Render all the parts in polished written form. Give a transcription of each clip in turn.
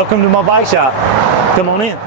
welcome to my bike shop. Come on in.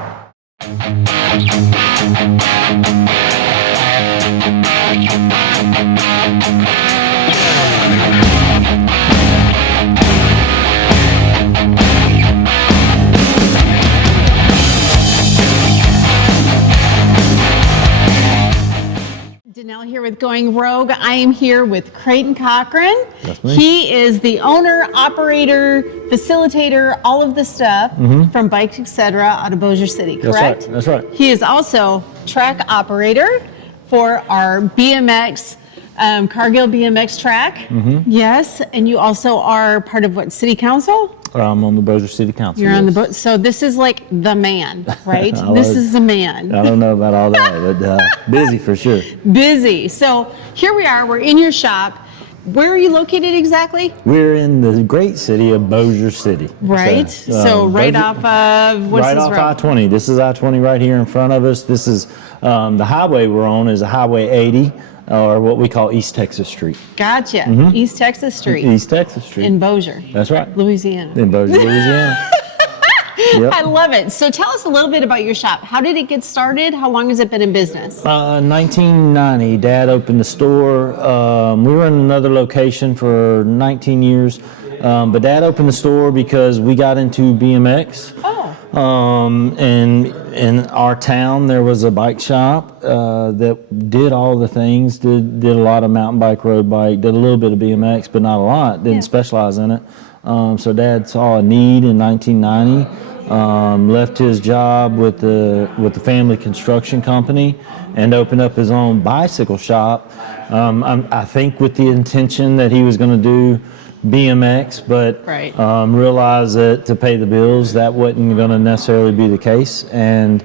Danelle here with Going Rogue. I am here with Craton Cochran. That's me. He is the owner, operator, facilitator, all of the stuff from Bikes Etc. out of Bossier City, correct? That's right. He is also track operator for our BMX, Cargill BMX track. Yes, and you also are part of what, City Council? I'm on the Bossier City Council. You're on the boat. So this is like the man, right? This is the man. I don't know about all that, but busy for sure. Busy. So here we are. We're in your shop. Where are you located exactly? We're in the great city of Bossier City. Right. So right off of, what's right this off road? I-20. This is I-20 right here in front of us. This is the highway we're on is Highway 80, or what we call East Texas Street. Gotcha. East Texas Street. East Texas Street. In Bossier. That's right. Louisiana. In Bossier, Louisiana. Yep. I love it. So tell us a little bit about your shop. How did it get started? How long has it been in business? 1990, Dad opened the store. We were in another location for 19 years, but Dad opened the store because we got into BMX. Oh. And in our town, there was a bike shop that did all the things, did a lot of mountain bike, road bike, did a little bit of BMX, but not a lot, didn't specialize in it. So Dad saw a need in 1990, left his job with the family construction company and opened up his own bicycle shop. I think with the intention that he was going to do BMX, but Right. Realized that to pay the bills, that wasn't going to necessarily be the case. And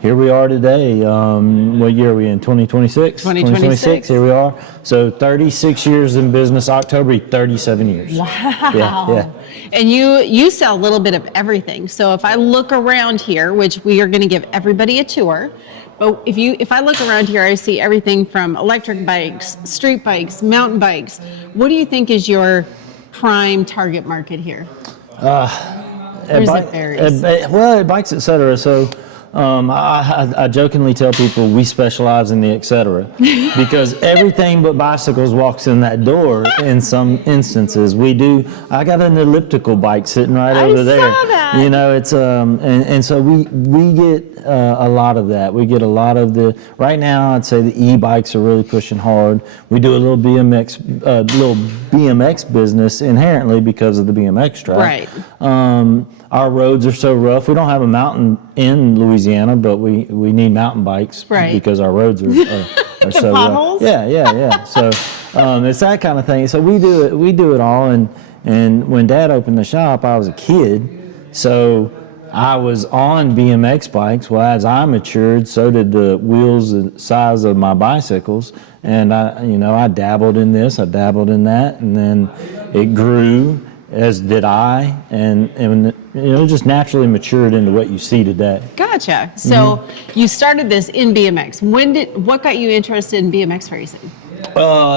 here we are today. What year are we in? 2026? 2026. Here we are. So 36 years in business. October, 37 years. Wow. Yeah. And you sell a little bit of everything. So if I look around here, which we are going to give everybody a tour, but if I look around here, I see everything from electric bikes, street bikes, mountain bikes. What do you think is your prime target market here? Or is it varies? At Bikes Etc. So I jokingly tell people we specialize in the etc. because everything but bicycles walks in that door in some instances. We do. I got an elliptical bike sitting right over there. I saw that. You know, it's and so we get a lot of that. We get a lot of the, right now I'd say the e-bikes are really pushing hard. We do a little BMX business inherently because of the BMX track. Right. Our roads are so rough. We don't have a mountain in Louisiana, but we need mountain bikes because our roads are so potholes? rough. Yeah. So it's that kind of thing. So we do it all. And when Dad opened the shop, I was a kid, so I was on BMX bikes. Well, as I matured, so did the wheels the size of my bicycles. And I dabbled in this, I dabbled in that, and then it grew, as did I, and just naturally matured into what you see today. Gotcha. So you started this in BMX. What got you interested in BMX racing?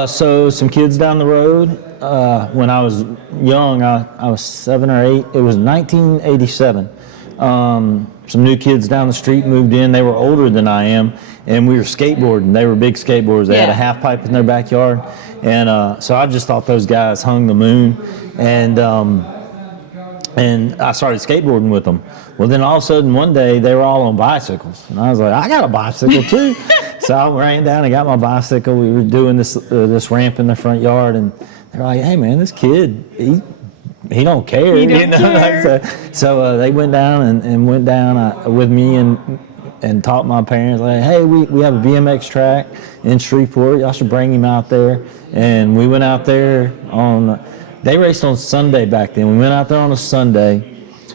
So some kids down the road, when I was young, I was 7 or 8. It was 1987. Some new kids down the street moved in. They were older than I am, and we were skateboarding. They were big skateboarders. They had a half pipe in their backyard, and so I just thought those guys hung the moon, and I started skateboarding with them. Well, then all of a sudden one day they were all on bicycles, and I was like, I got a bicycle too. So I ran down and got my bicycle. We were doing this ramp in the front yard, and they're like, hey man, this kid, he don't care. He don't care. So they went down and went down with me and taught my parents, like, hey, we have a BMX track in Shreveport. Y'all should bring him out there. And we went out there they raced on Sunday back then. We went out there on a Sunday.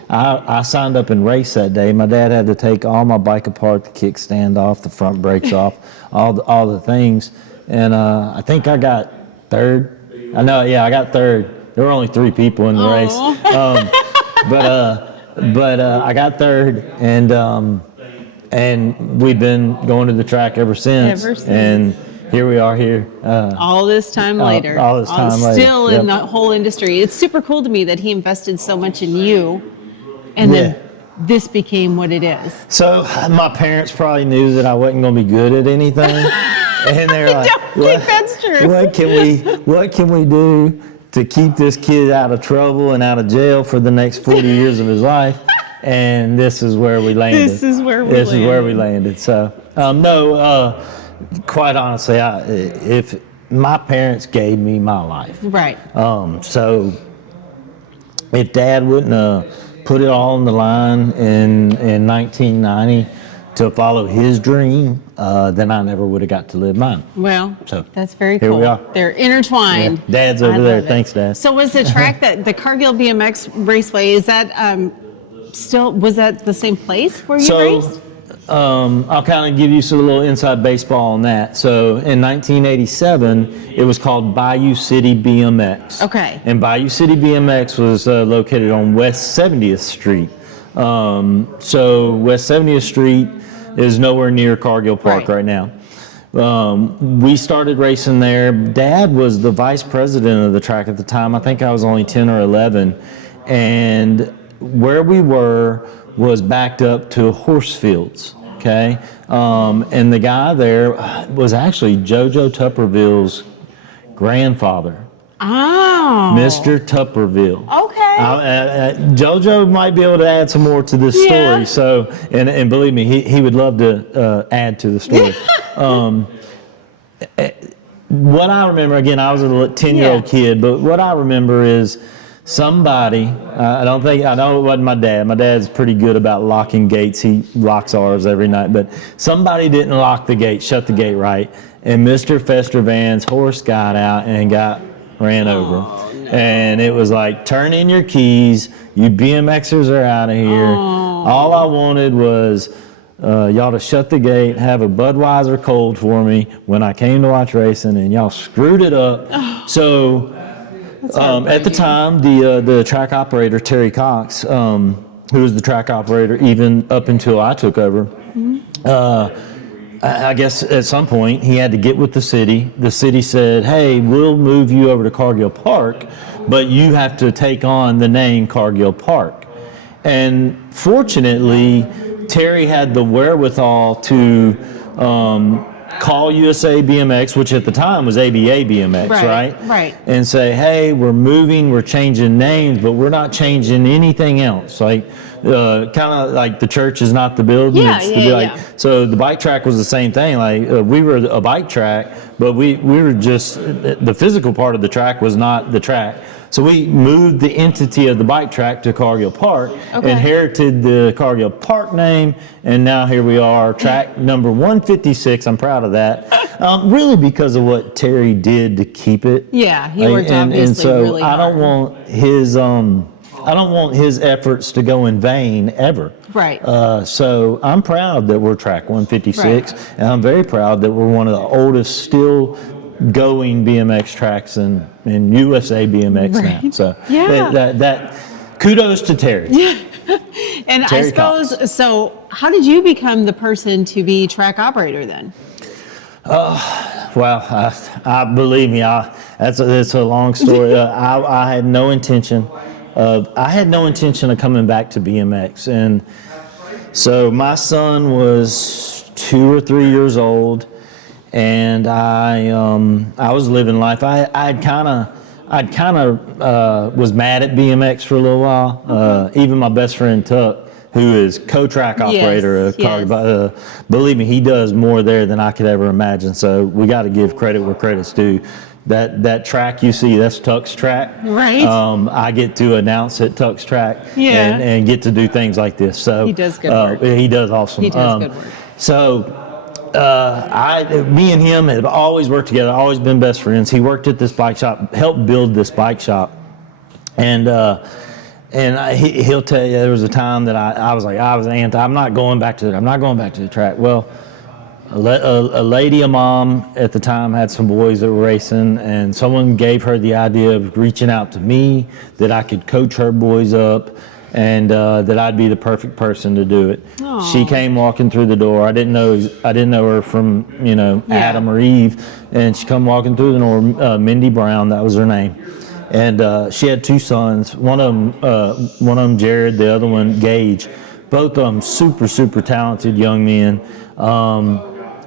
I signed up and raced that day. My dad had to take all my bike apart, the kickstand off, the front brakes off, all the things. And I think I got third. I got third. There were only 3 people in the race. But I got third, and we've been going to the track ever since. And here we are here. All this time later. All this time later. Still in the whole industry. It's super cool to me that he invested so much in you and then this became what it is. So my parents probably knew that I wasn't going to be good at anything, and they're like, That's true. what can we do to keep this kid out of trouble and out of jail for the next 40 years of his life? And this is where we landed. This is where we landed. So, quite honestly, if my parents gave me my life. Right. So if Dad wouldn't put it all on the line in 1990 to follow his dream, then I never would have got to live mine. Well, so that's very cool. Here we are. They're intertwined. Yeah. Dad's over there. Thanks, Dad. So was the track that the Cargill BMX Raceway, is that was that the same place where you raced? I'll kind of give you a little inside baseball on that. So in 1987, it was called Bayou City BMX. Okay. And Bayou City BMX was located on West 70th Street. So West 70th Street is nowhere near Cargill Park right now. We started racing there. Dad was the vice president of the track at the time. I think I was only 10 or 11. And where we were was backed up to horse fields, okay? And the guy there was actually JoJo Tupperville's grandfather. Oh. Mr. Tupperville. Okay. JoJo might be able to add some more to this story. So, and believe me, he would love to add to the story. What I remember, again, I was a 10-year-old kid, but what I remember is somebody, I know it wasn't my dad. My dad's pretty good about locking gates. He locks ours every night. But somebody didn't lock the gate, shut the gate right. And Mr. Fester Van's horse got out and ran over. No. And it was like, turn in your keys. You BMXers are out of here. All I wanted was y'all to shut the gate, have a Budweiser cold for me when I came to watch racing, and y'all screwed it up. So at the time, the track operator, Terry Cox, who was the track operator even up until I took over, I guess at some point he had to get with the city. The city said, hey, we'll move you over to Cargill Park, but you have to take on the name Cargill Park. And fortunately, Terry had the wherewithal to call USA BMX, which at the time was ABA BMX, right? Right. And say, hey, we're changing names, but we're not changing anything else. Like, kind of like the church is not the building. So the bike track was the same thing. Like we were a bike track, but we were just, the physical part of the track was not the track. So we moved the entity of the bike track to Cargill Park, inherited the Cargill Park name, and now here we are, track number 156. I'm proud of that. Really because of what Terry did to keep it. Yeah, he worked obviously and so really hard. I don't want his efforts to go in vain ever. Right. So I'm proud that we're track 156, and I'm very proud that we're one of the oldest still going BMX tracks in USA BMX now. So that kudos to Terry. Yeah. And Terry I suppose, Cox. So how did you become the person to be track operator then? Well, I believe me, that's a long story. I had no intention of coming back to BMX, and so my son was 2 or 3 years old, and I was living life. I'd kind of was mad at BMX for a little while. Even my best friend Tuck, who is co-track operator of Cargill, believe me, he does more there than I could ever imagine. So we got to give credit where credit's due. That track you see, that's Tuck's track. Right. I get to announce at Tuck's track and get to do things like this. So he does good work. He does awesome. He does good work. So me and him have always worked together, always been best friends. He worked at this bike shop, helped build this bike shop, and he'll tell you there was a time that I was anti. I'm not going back to the track. Well, a lady, a mom at the time, had some boys that were racing, and someone gave her the idea of reaching out to me, that I could coach her boys up, and that I'd be the perfect person to do it. Aww. She came walking through the door. I didn't know her from Adam or Eve, and she come walking through the door. Mindy Brown, that was her name, And she had 2 sons. One of them, Jared. The other one, Gage. Both of them super talented young men.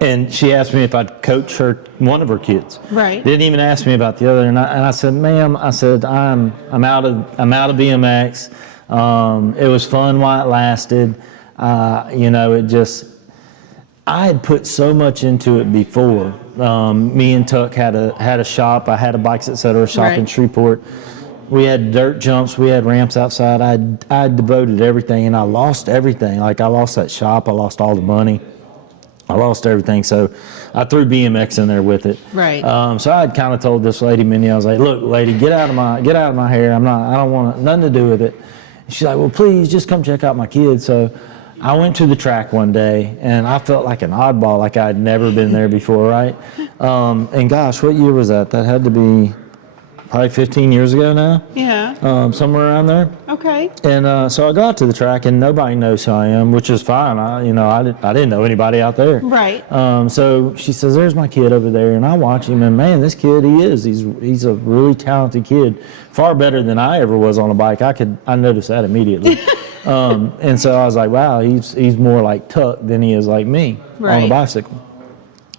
And she asked me if I'd coach one of her kids. Right. Didn't even ask me about the other. And I said, ma'am, I said, I'm out of BMX. It was fun while it lasted. I had put so much into it before. Me and Tuck had a shop. I had a Bikes Etc. shop in Shreveport. We had dirt jumps. We had ramps outside. I devoted everything, and I lost everything. Like, I lost that shop. I lost all the money. I lost everything. So I threw BMX in there with it. Right. So I had kind of told this lady, Minnie, I was like, look, lady, get out of my hair. I don't want nothing to do with it. And she's like, well, please just come check out my kids. So I went to the track one day, and I felt like an oddball, like I'd never been there before, right? And gosh, what year was that? That had to be probably 15 years ago now. Yeah. Somewhere around there. Okay. And so I got to the track, and nobody knows who I am, which is fine. I didn't know anybody out there. Right. So she says, "There's my kid over there," and I watch him, and man, this kid, he's a really talented kid, far better than I ever was on a bike. I noticed that immediately. And so I was like, wow, he's more like Tuck than he is like me on a bicycle.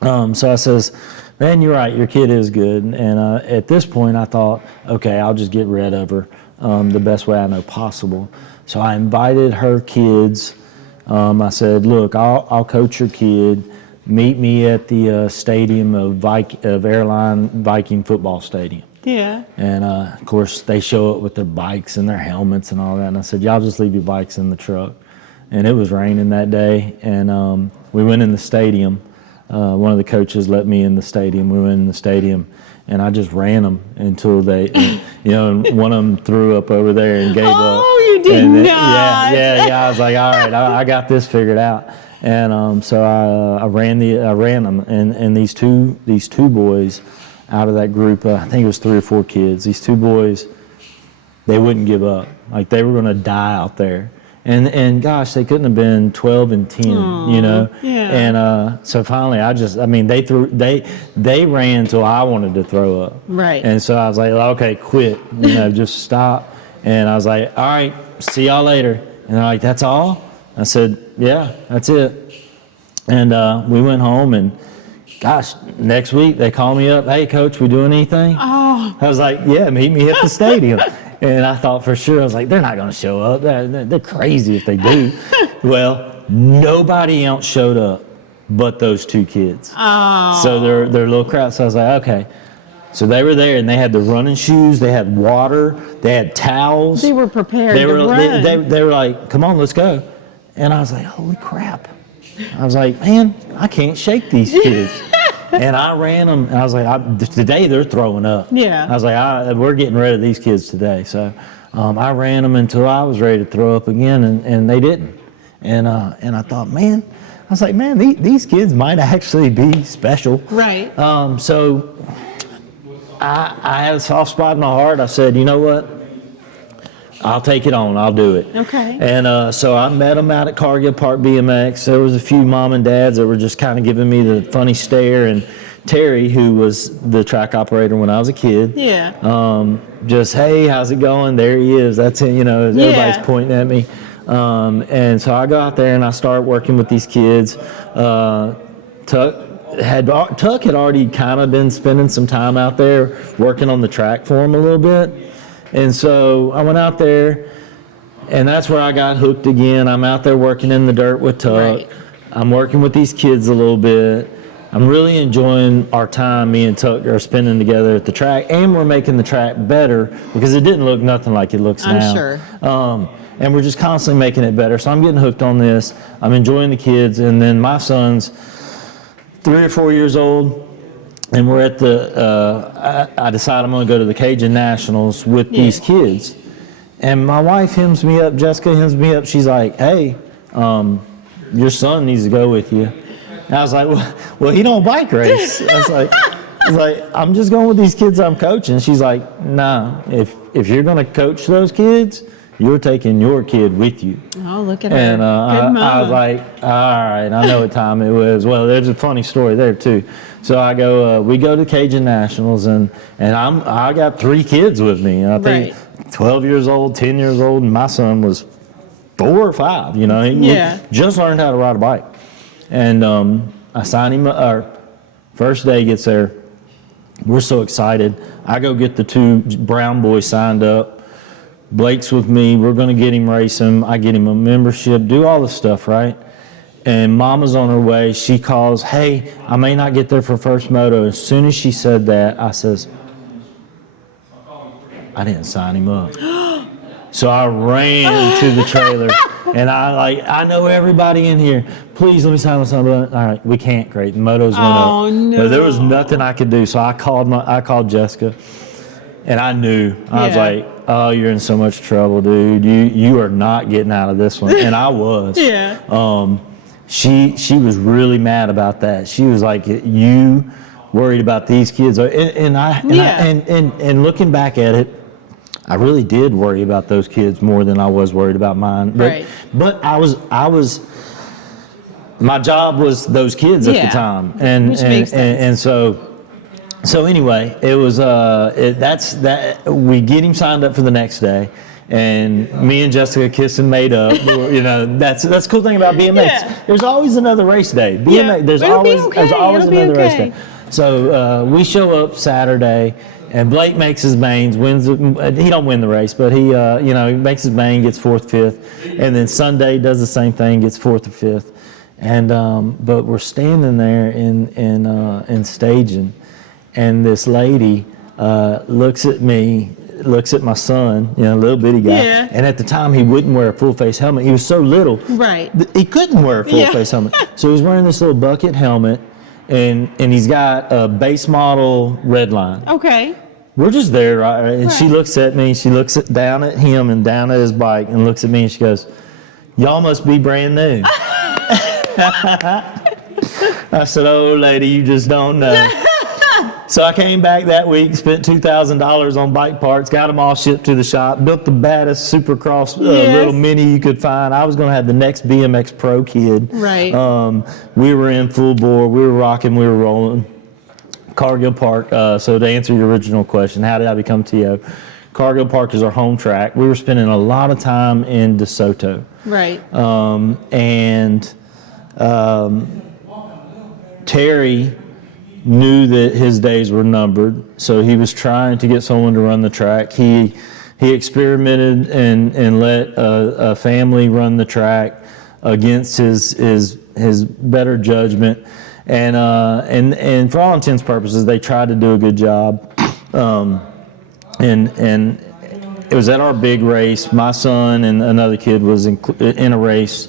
So I says, man, you're right, your kid is good. And at this point I thought, okay, I'll just get rid of her the best way I know possible. So I invited her kids. I said, look, I'll coach your kid. Meet me at the stadium of Airline Viking football stadium. Yeah. And of course they show up with their bikes and their helmets and all that. And I said, y'all just leave your bikes in the truck. And it was raining that day. And we went in the stadium. One of the coaches let me in the stadium. We went in the stadium, and I just ran them until they, and one of them threw up over there and gave up. Oh, you did not. Yeah. I was like, all right, I got this figured out. And so I ran them, and these two boys out of that group, I think it was 3 or 4 kids. These 2 boys, they wouldn't give up. Like, they were going to die out there. And gosh, they couldn't have been 12 and 10, Yeah. And so finally, they ran till I wanted to throw up. Right. And so I was like, okay, quit, just stop. And I was like, all right, see y'all later. And they're like, that's all? I said, yeah, that's it. And we went home, and gosh, next week they called me up, hey coach, we doing anything? Oh. I was like, yeah, meet me at the stadium. And I thought for sure, I was like, they're not going to show up. They're crazy if they do. Well, nobody else showed up but those 2 kids. Oh. So they're little crowd. So I was like, okay. So they were there, and they had the running shoes, they had water, they had towels. They were prepared to run. They were like, come on, let's go. And I was like, holy crap. I was like, man, I can't shake these kids. And I ran them, and I was like, today they're throwing up. Yeah. I was like, we're getting rid of these kids today. So I ran them until I was ready to throw up again, and they didn't. And I thought, man, I was like, man, these kids might actually be special. Right. So I had a soft spot in my heart. I said, you know what? I'll take it on. I'll do it. Okay. And so I met them out at Cargill BMX. There was a few mom and dads that were just kind of giving me the funny stare. And Terry, who was the track operator when I was a kid, just, hey, how's it going? There he is. That's it. Everybody's pointing at me. And so I go out there and I start working with these kids. Tuck had already kind of been spending some time out there working on the track for him a little bit. And so I went out there, and that's where I got hooked again. I'm out there working in the dirt with Tuck. Right. I'm working with these kids a little bit. I'm really enjoying our time me and Tuck are spending together at the track, and we're making the track better because it didn't look nothing like it looks now. I'm sure. And we're just constantly making it better. So I'm getting hooked on this. I'm enjoying the kids, and then my son's 3 or 4 years old. And we're at I decide I'm going to go to the Cajun Nationals with these kids. And my wife hymns me up, Jessica hymns me up. She's like, hey, your son needs to go with you. And I was like, well, he don't bike race. I was like, I'm just going with these kids I'm coaching. She's like, nah, if you're going to coach those kids, you're taking your kid with you. Oh, look at her. And I was like, all right, I know what time it was. Well, there's a funny story there too. So I go, we go to Cajun Nationals, and I got 3 kids with me. I think 12 years old, 10 years old, and my son was 4 or 5. You know, he just learned how to ride a bike. And I signed him. Our first day gets there. We're so excited. I go get the 2 brown boys signed up. Blake's with me. We're going to get him racing. I get him a membership, do all the stuff, right? And Mama's on her way. She calls, hey, I may not get there for first moto. As soon as she said that, I says, I didn't sign him up. So I ran to the trailer, and I know everybody in here. Please let me sign something. All right, we can't, Craton. Motos went up. Oh, no. But there was nothing I could do. So I called Jessica, and I knew. I was like, oh, you're in so much trouble, dude. You are not getting out of this one. And I was. She was really mad about that. She was like, you worried about these kids. And looking back at it, I really did worry about those kids more than I was worried about mine. But I was my job was those kids at the time. And so anyway, it was we get him signed up for the next day. And me and Jessica kissed and made up. You know, that's the cool thing about BMX. Yeah. There's always another race day. BMX, there's always another race day. So we show up Saturday, and Blake makes his mains, wins. He don't win the race, but he he makes his main, gets 4th, 5th, and then Sunday does the same thing, gets 4th or 5th. And but we're standing there in staging, and this lady looks at me. Looks at my son, little bitty guy, and at the time he wouldn't wear a full face helmet. He was so little, he couldn't wear a full face helmet. So he's wearing this little bucket helmet, and he's got a base model Redline. Okay. We're just there, right? And she looks at me. She looks down at him and down at his bike, and looks at me, and she goes, "Y'all must be brand new." I said, "Oh, lady, you just don't know." So I came back that week, spent $2,000 on bike parts, got them all shipped to the shop, built the baddest Supercross little mini you could find. I was going to have the next BMX Pro kid. Right. We were in full bore. We were rocking. We were rolling. Cargill Park. So to answer your original question, how did I become TO? Cargill Park is our home track. We were spending a lot of time in DeSoto. Right. Terry knew that his days were numbered, so he was trying to get someone to run the track. He experimented and let a family run the track against his better judgment, and for all intents and purposes, they tried to do a good job. And it was at our big race. My son and another kid was in a race,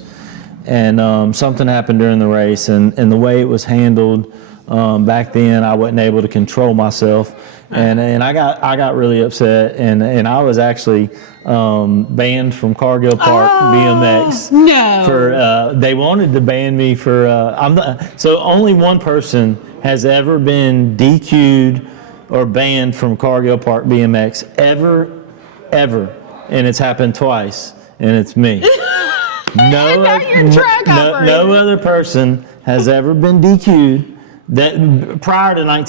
and something happened during the race, and the way it was handled. Back then, I wasn't able to control myself, and I got really upset, and I was actually banned from Cargill Park BMX. No. For they wanted to ban me for so only one person has ever been DQ'd or banned from Cargill Park BMX ever, and it's happened twice, and it's me. No other person has ever been DQ'd. That prior to I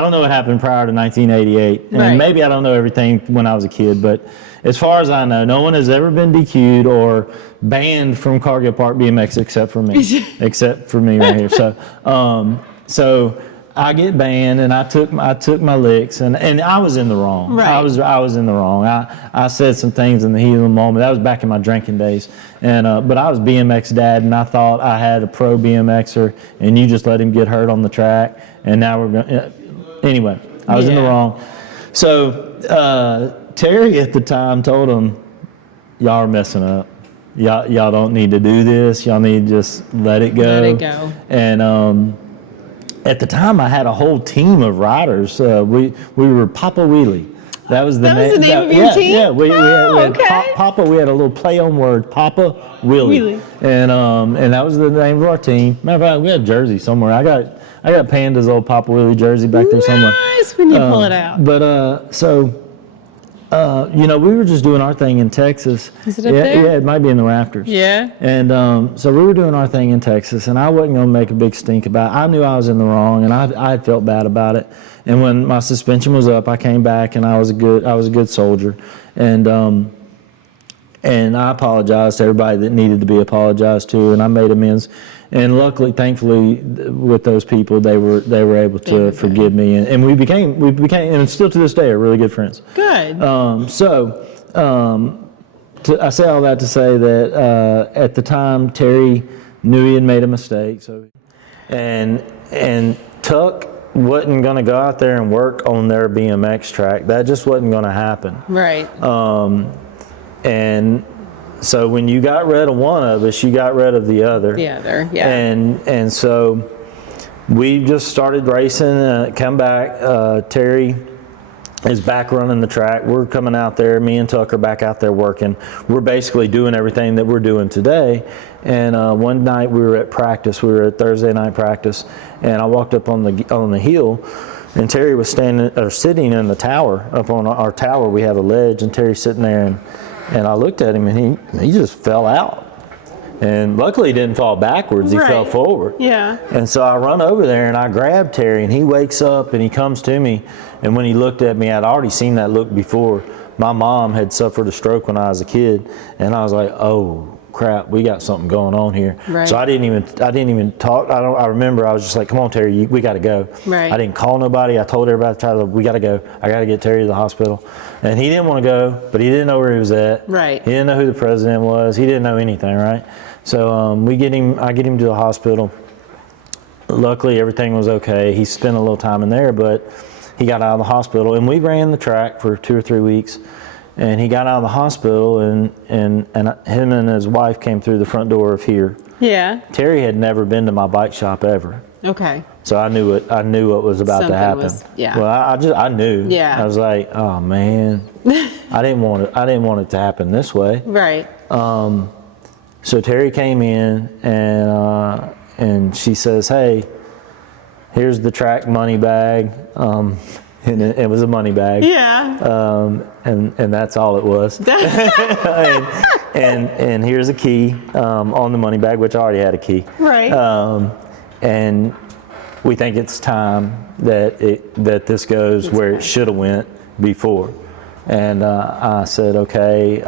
don't know what happened prior to 1988, and maybe I don't know everything when I was a kid, but as far as I know, no one has ever been DQ'd or banned from Cargill Park BMX except for me, right here. So I get banned, and I took my licks, and I was in the wrong. Right. I was in the wrong. I said some things in the heat of the moment. That was back in my drinking days, and but I was BMX dad, and I thought I had a pro BMXer, and you just let him get hurt on the track, and now we're going. Anyway, I was in the wrong. So Terry at the time told him, "Y'all are messing up. Y'all don't need to do this. Y'all need to just let it go." Let it go. And at the time, I had a whole team of riders. We were Papa Wheelie. That was the name. Was the name of your team? Yeah, we had okay. Papa. We had a little play on word, Papa Wheelie. And that was the name of our team. Matter of fact, we had a jersey somewhere. I got Panda's old Papa Wheelie jersey back there somewhere. Nice when you pull it out. But so We were just doing our thing in Texas. Is it up there? Yeah, it might be in the rafters. Yeah. And so we were doing our thing in Texas, and I wasn't going to make a big stink about it. I knew I was in the wrong, and I felt bad about it. And when my suspension was up, I came back, and I was a good soldier. And I apologized to everybody that needed to be apologized to, and I made amends. And luckily, thankfully, with those people, they were able to forgive me, and we became, and still to this day, are really good friends. Good. I say all that to say that at the time, Terry knew he had made a mistake. And Tuck wasn't going to go out there and work on their BMX track. That just wasn't going to happen. Right. And so when you got rid of one of us, you got rid of the other. The other, yeah. And so we just started racing. Come back. Terry is back running the track. We're coming out there. Me and Tuck are back out there working. We're basically doing everything that we're doing today. And one night we were at practice. We were at Thursday night practice, and I walked up on the hill, and Terry was sitting in the tower. Up on our tower, we have a ledge, and Terry's sitting there, and I looked at him, and he just fell out. And luckily he didn't fall backwards, he fell forward. Yeah. And so I run over there and I grab Terry, and he wakes up and he comes to me, and when he looked at me, I'd already seen that look before. My mom had suffered a stroke when I was a kid, and I was like, oh crap, we got something going on here. Right. So I didn't even talk. I remember I was just like, come on Terry, we got to go. Right. I didn't call nobody. I told everybody, we got to go. I got to get Terry to the hospital. And he didn't want to go, but he didn't know where he was at. Right. He didn't know who the president was. He didn't know anything, right? So I get him to the hospital. Luckily, everything was okay. He spent a little time in there, but he got out of the hospital, and we ran the track for 2 or 3 weeks. And he got out of the hospital, and him and his wife came through the front door of here. Yeah. Terry had never been to my bike shop ever. Okay. So I knew what was about to happen. Yeah. Well, I knew. Yeah. I was like, oh man, I didn't want it to happen this way. Right. So Terry came in, and she says, hey, here's the track money bag. And it was a money bag. Yeah. And that's all it was. and here's a key on the money bag, which I already had a key. Right. And we think it's time that this goes where it should have went before. And I said, okay.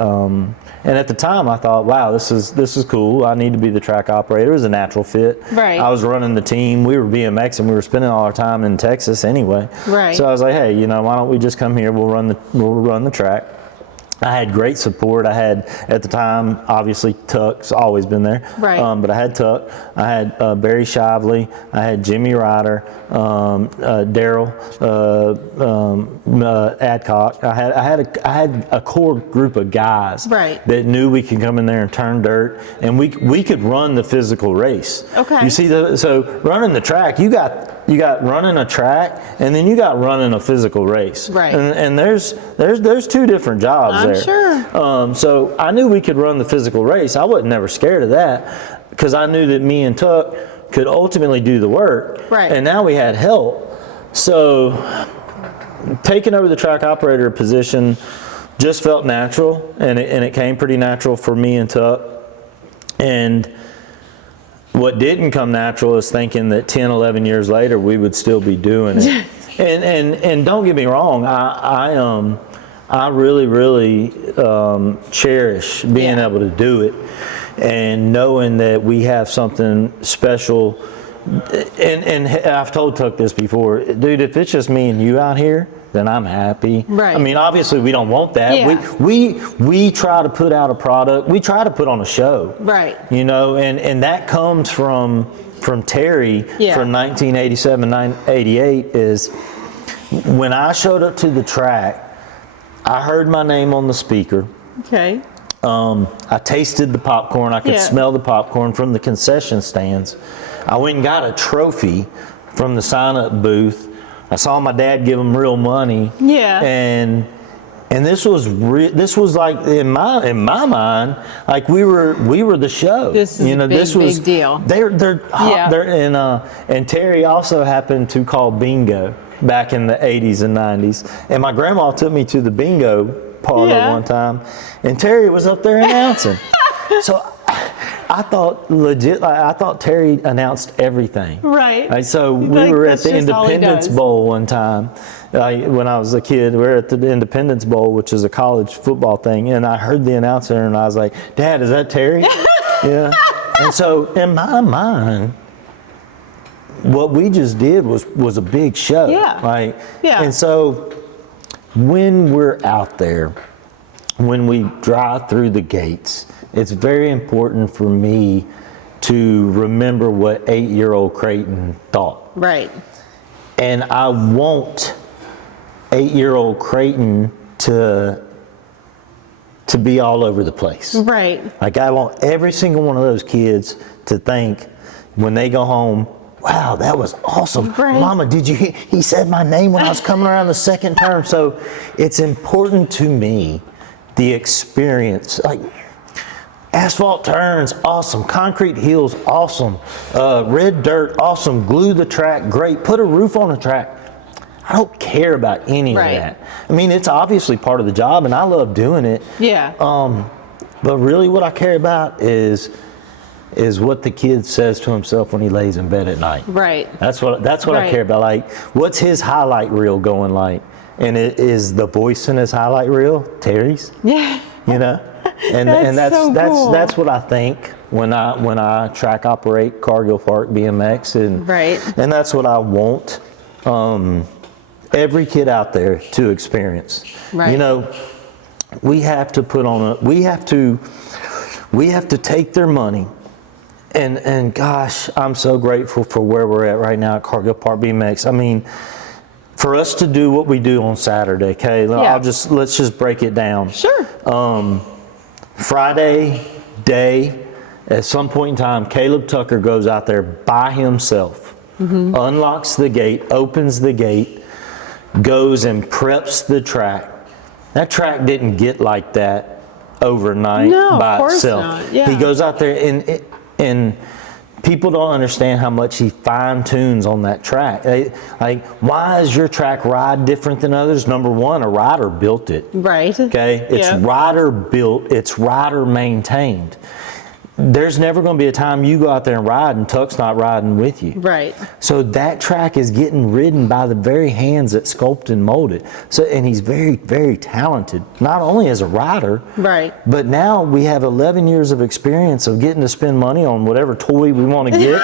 And at the time I thought, wow, this is cool. I need to be the track operator. It was a natural fit. Right. I was running the team. We were BMX, and we were spending all our time in Texas anyway. Right. So I was like, hey, why don't we just come here? We'll run the track. I had great support. I had, at the time, obviously Tuck's always been there. Right. But I had Tuck. I had Barry Shively. I had Jimmy Ryder, Daryl Adcock. I had a core group of guys that knew we could come in there and turn dirt, and we could run the physical race. Okay. You see, so running the track, you got running a track, and then you got running a physical race. Right. And there's 2 different jobs there. I'm sure. So I knew we could run the physical race. I wasn't never scared of that, because I knew that me and Tuck could ultimately do the work. Right. And now we had help. So taking over the track operator position just felt natural, and it came pretty natural for me and Tuck. And what didn't come natural is thinking that 10, 11 years later we would still be doing it. and don't get me wrong, I really, really cherish being able to do it, and knowing that we have something special. And I've told Tuck this before, dude, if it's just me and you out here, then I'm happy. Right. I mean, obviously we don't want that. Yeah. We try to put out a product. We try to put on a show. Right. And that comes from Terry from 1987, 1988, is when I showed up to the track, I heard my name on the speaker. Okay. I tasted the popcorn. I could smell the popcorn from the concession stands. I went and got a trophy from the sign-up booth. I saw my dad give him real money. Yeah. And this was like in my mind, like we were the show. This is a big deal. They're and Terry also happened to call bingo back in the 80s and 90s. And my grandma took me to the bingo part Yeah. of one time, and Terry was up there announcing. So I thought Terry announced everything. Right. Like, so we Like, were at that's the just all he Independence does. Bowl one time. When I was a kid, we were at the Independence Bowl, which is a college football thing, and I heard the announcer, and I was like, "Dad, is that Terry?" Yeah. And so in my mind, what we just did was a big show. Yeah. Like, Yeah. And so when we're out there, when we drive through the gates, it's very important for me to remember what 8-year-old Craton thought. Right. And I want 8-year-old Craton to be all over the place. Right. Like, I want every single one of those kids to think when they go home, wow, that was awesome. Right. Mama, did you hear? He said my name when I was coming around the second turn. So it's important to me, the experience. Like, asphalt turns, awesome. Concrete hills, awesome. Red dirt, awesome. Glue the track, great. Put a roof on the track. I don't care about any Right. of that. I mean, it's obviously part of the job, and I love doing it. Yeah. But really what I care about is what the kid says to himself when he lays in bed at night. Right. That's what I Right. care about. Like, what's his highlight reel going like? And it is the voice in his highlight reel Terry's. Yeah. You know, and That's so cool. that's what I think when I track operate Cargill Park BMX, and Right. and that's what I want every kid out there to experience. Right. You know, we have to take their money. And gosh, I'm so grateful for where we're at right now at Cargill Park BMX. I mean, for us to do what we do on Saturday, okay? Yeah. Let's just break it down. Sure. Friday day, at some point in time, Caleb Tucker goes out there by himself, unlocks the gate, opens the gate, goes and preps the track. That track didn't get like that overnight No, by of course itself. not. Yeah. He goes out there and people don't understand how much he fine tunes on that track. Like, why is your track ride different than others? Number one, a rider built it. Right. Okay, it's Yeah. rider built, it's rider maintained. There's never going to be a time you go out there and ride and Tuck's not riding with you. Right. So that track is getting ridden by the very hands that sculpt and mold it. So, and he's very, very talented, not only as a rider, Right. but now we have 11 years of experience of getting to spend money on whatever toy we want to get.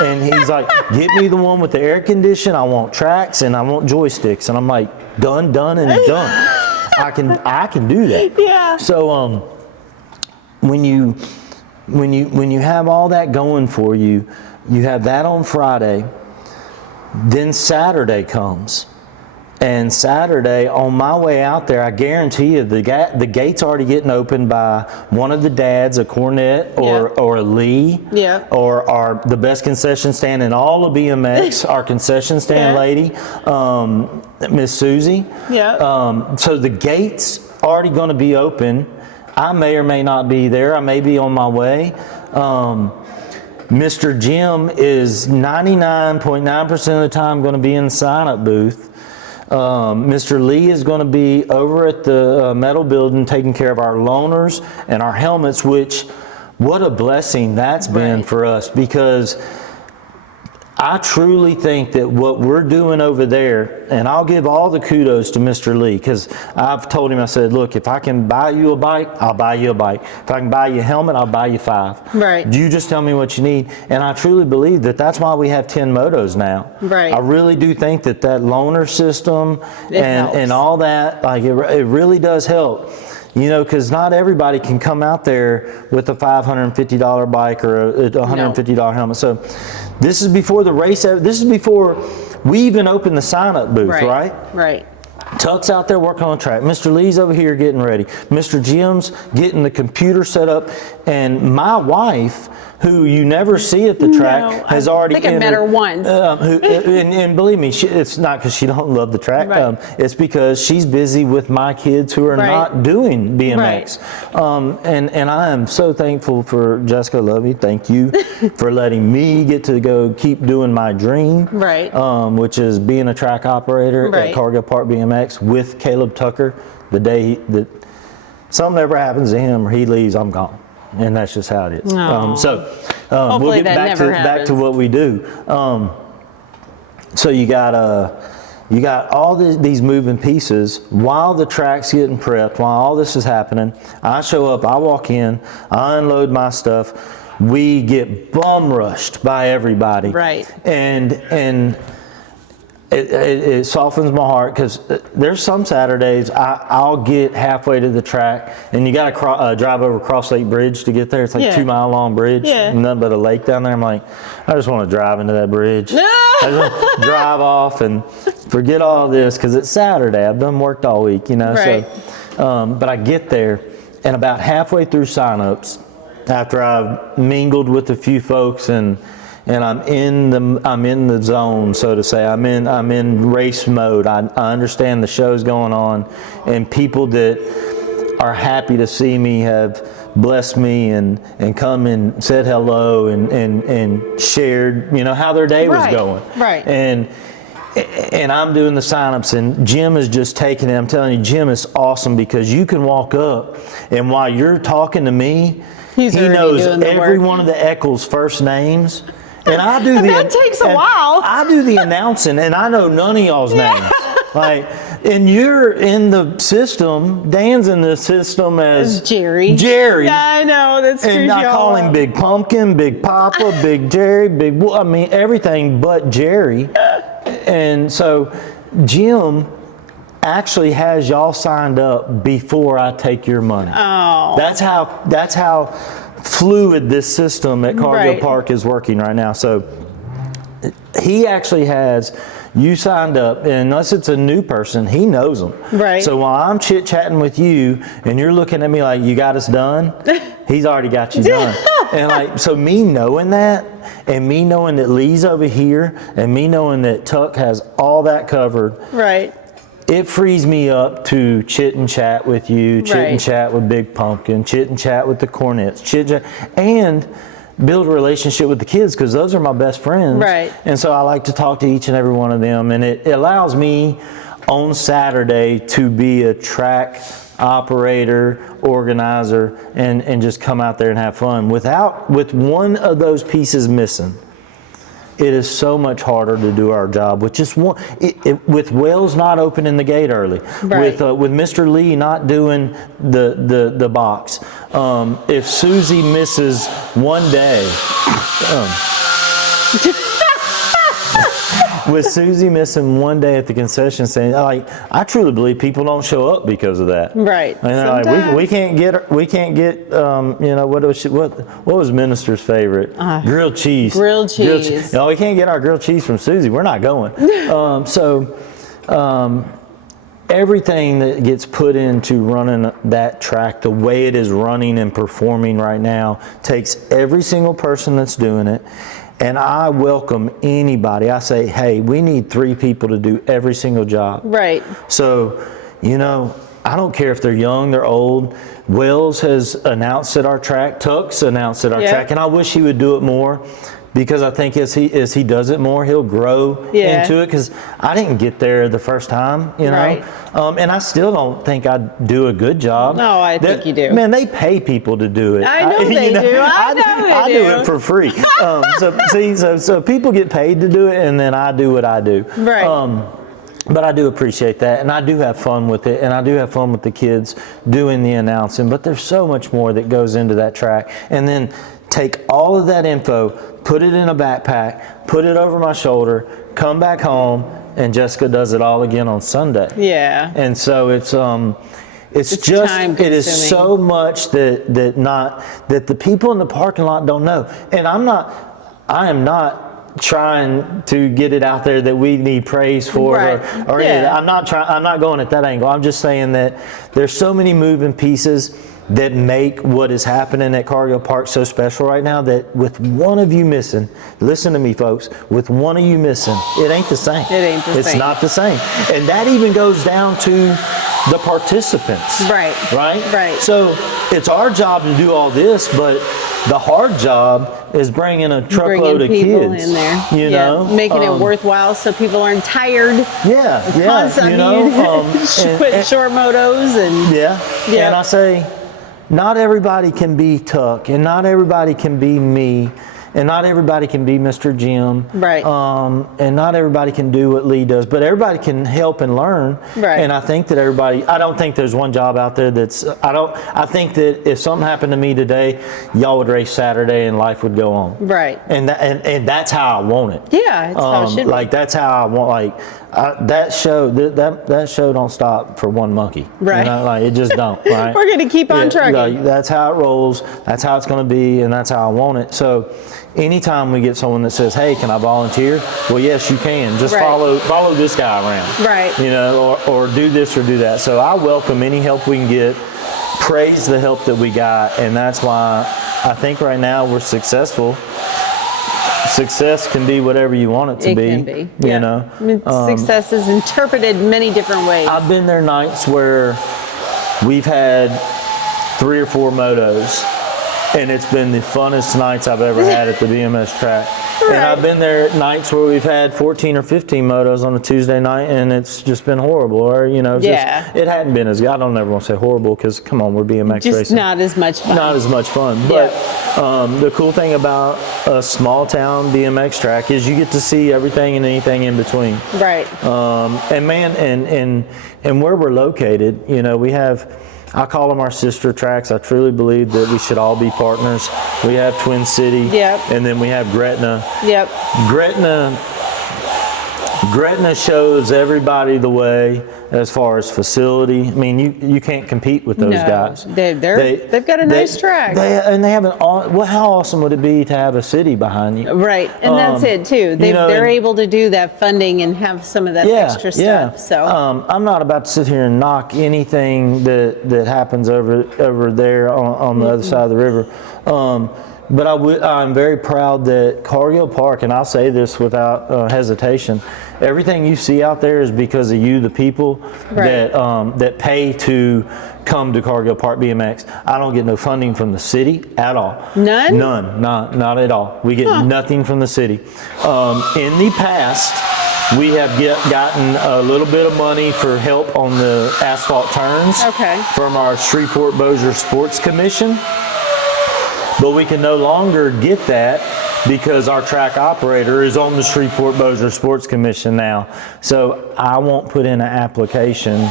And he's like, get me the one with the air condition. I want tracks and I want joysticks. And I'm like, done and done. I can do that. Yeah. So when you have all that going for you, you have that on Friday, then Saturday comes. And Saturday, on my way out there, I guarantee you the gate's already getting opened by one of the dads, a Cornet or a Lee, Yeah. or the best concession stand in all of BMX, our concession stand Yeah. lady, Miss Susie. Yeah. So the gate's already going to be open. I may or may not be there. I may be on my way. Mr. Jim is 99.9% of the time going to be in the sign-up booth. Mr. Lee is going to be over at the metal building taking care of our loaners and our helmets, which, what a blessing that's been Right. for us, because I truly think that what we're doing over there, and I'll give all the kudos to Mr. Lee, because I've told him, I said, look, if I can buy you a bike, I'll buy you a bike. If I can buy you a helmet, I'll buy you 5. Right. You just tell me what you need. And I truly believe that that's why we have 10 motos now. Right. I really do think that loaner system helps. and all that, like it really does help. You know, because not everybody can come out there with a $550 bike or a $150 helmet. So this is before the race. This is before we even open the sign-up booth, right? Right. Tuck's out there working on the track. Mr. Lee's over here getting ready. Mr. Jim's getting the computer set up. And my wife, who you never see at the track, has already I think I met her once. And believe me, it's not because she don't love the track. Right. It's because she's busy with my kids who are not doing BMX. And I am so thankful for Jessica. Love you. Thank you for letting me get to go keep doing my dream. Right. Which is being a track operator at Cargill BMX with Caleb Tucker. The day that something ever happens to him or he leaves, I'm gone. And that's just how it is. We'll get back to what we do. So you got all these moving pieces while the track's getting prepped, while all this is happening. I show up, I walk in, I unload my stuff. We get bum rushed by everybody. Right. And it softens my heart because there's some Saturdays I'll get halfway to the track and you got to drive over Cross Lake Bridge to get there. It's like a 2 mile long bridge, nothing but a lake down there. I'm like, I just want to drive into that bridge. I just want to drive off and forget all this because it's Saturday. I've done worked all week, you know. Right. So, but I get there and about halfway through signups, after I've mingled with a few folks and I'm in the zone, so to say. I'm in race mode. I understand the show's going on, and people that are happy to see me have blessed me and come and said hello and shared, you know, how their day was going. Right. And I'm doing the signups, and Jim is just taking it. I'm telling you, Jim is awesome because you can walk up, and while you're talking to me, he knows every one of the Eccles' first names. And I do that takes a while. I do the announcing, and I know none of y'all's names. Like, and you're in the system. Dan's in the system as Jerry. Jerry. Yeah, I know. That's true. And I call him Big Pumpkin, Big Papa, Big Jerry, I mean, everything but Jerry. And so Jim actually has y'all signed up before I take your money. Oh. That's how fluid this system at Cargill Park is working right now. So he actually has you signed up, and unless it's a new person, he knows them. Right. So while I'm chit-chatting with you and you're looking at me like you got us done, he's already got you done. And like, so me knowing that, and me knowing that Lee's over here, and me knowing that Tuck has all that covered, right, it frees me up to chit and chat with you, chit and chat with Big Pumpkin, chit and chat with the Cornets, and build a relationship with the kids because those are my best friends. Right. And so I like to talk to each and every one of them, and it allows me on Saturday to be a track operator, organizer, and just come out there and have fun. With one of those pieces missing, it is so much harder to do our job with just one. With Wells not opening the gate early, with Mr. Lee not doing the box, if Susie misses one day, with Susie missing one day at the concession stand, like I truly believe people don't show up because of that. Right. You know, like we can't get you know, what was Minister's favorite? Grilled cheese. Grilled cheese. No, we can't get our grilled cheese from Susie. We're not going. Everything that gets put into running that track, the way it is running and performing right now, takes every single person that's doing it. And I welcome anybody. I say, hey, we need 3 people to do every single job. Right. So, you know, I don't care if they're young, they're old. Wells has announced at our track. Tuck's announced at our track. And I wish he would do it more because I think as he does it more, he'll grow into it. Because I didn't get there the first time, you know. Right. And I still don't think I do a good job. No, I think you do. Man, they pay people to do it. I know they do. I do it for free. So people get paid to do it, and then I do what I do. Right. But I do appreciate that, and I do have fun with it, and I do have fun with the kids doing the announcing. But there's so much more that goes into that track. And then take all of that info, put it in a backpack, put it over my shoulder, come back home, and Jessica does it all again on Sunday. Yeah. And so it's just it is so much that the people in the parking lot don't know. And I am not trying to get it out there that we need praise for or I'm not going at that angle. I'm just saying that there's so many moving pieces that make what is happening at Cargill Park so special right now, that with one of you missing, listen to me folks, with one of you missing, it ain't the same. It ain't the same. It's not the same. And that even goes down to the participants. Right. Right? So it's our job to do all this, but the hard job is bringing a truckload of people kids in there. You know? Making it worthwhile so people aren't tired. You know? Quit short motos and And I say, not everybody can be Tuck, and not everybody can be me, and not everybody can be Mr. Jim. Right. And not everybody can do what Lee does, but everybody can help and learn. Right. And I think that I don't think there's one job out there I think that if something happened to me today, y'all would race Saturday and life would go on. Right. And that's how I want it. Yeah, it's how it should be. Like, that's how I want, that show don't stop for one monkey. Right. You know, like, it just don't, right? We're going to keep on trucking. Like, that's how it rolls. That's how it's going to be, and that's how I want it. So anytime we get someone that says, hey, can I volunteer? Well, yes, you can. Just follow this guy around. Right. You know, or do this or do that. So I welcome any help we can get. Praise the help that we got, and that's why I think right now we're successful. Success can be whatever you want it to be. It can be. You know? I mean, success is interpreted many different ways. I've been there nights where we've had 3 or 4 motos, and it's been the funnest nights I've ever had at the BMX track. Right. And I've been there nights where we've had 14 or 15 motos on a Tuesday night, and it's just been horrible. Or, you know, it hadn't been as good. I don't ever want to say horrible, because, come on, we're BMX just racing. not as much fun. Not as much fun. But the cool thing about a small town BMX track is you get to see everything and anything in between. Right. And man, and where we're located, you know, we have, I call them our sister tracks. I truly believe that we should all be partners. We have Twin City, and then we have Gretna. Yep. Gretna shows everybody the way as far as facility. I mean, you can't compete with those guys. They've got a nice track. They have how awesome would it be to have a city behind you? Right, and that's it too. They're able to do that funding and have some of that extra stuff. So I'm not about to sit here and knock anything that happens over there on the other side of the river. But I'm very proud that Cargill Park, and I'll say this without hesitation, everything you see out there is because of you, the people that pay to come to Cargill Park BMX. I don't get no funding from the city at all. None? None, not at all. We get nothing from the city. In the past, we have gotten a little bit of money for help on the asphalt turns from our Shreveport-Bossier Sports Commission. But we can no longer get that because our track operator is on the Shreveport-Bossier Sports Commission now. So I won't put in an application.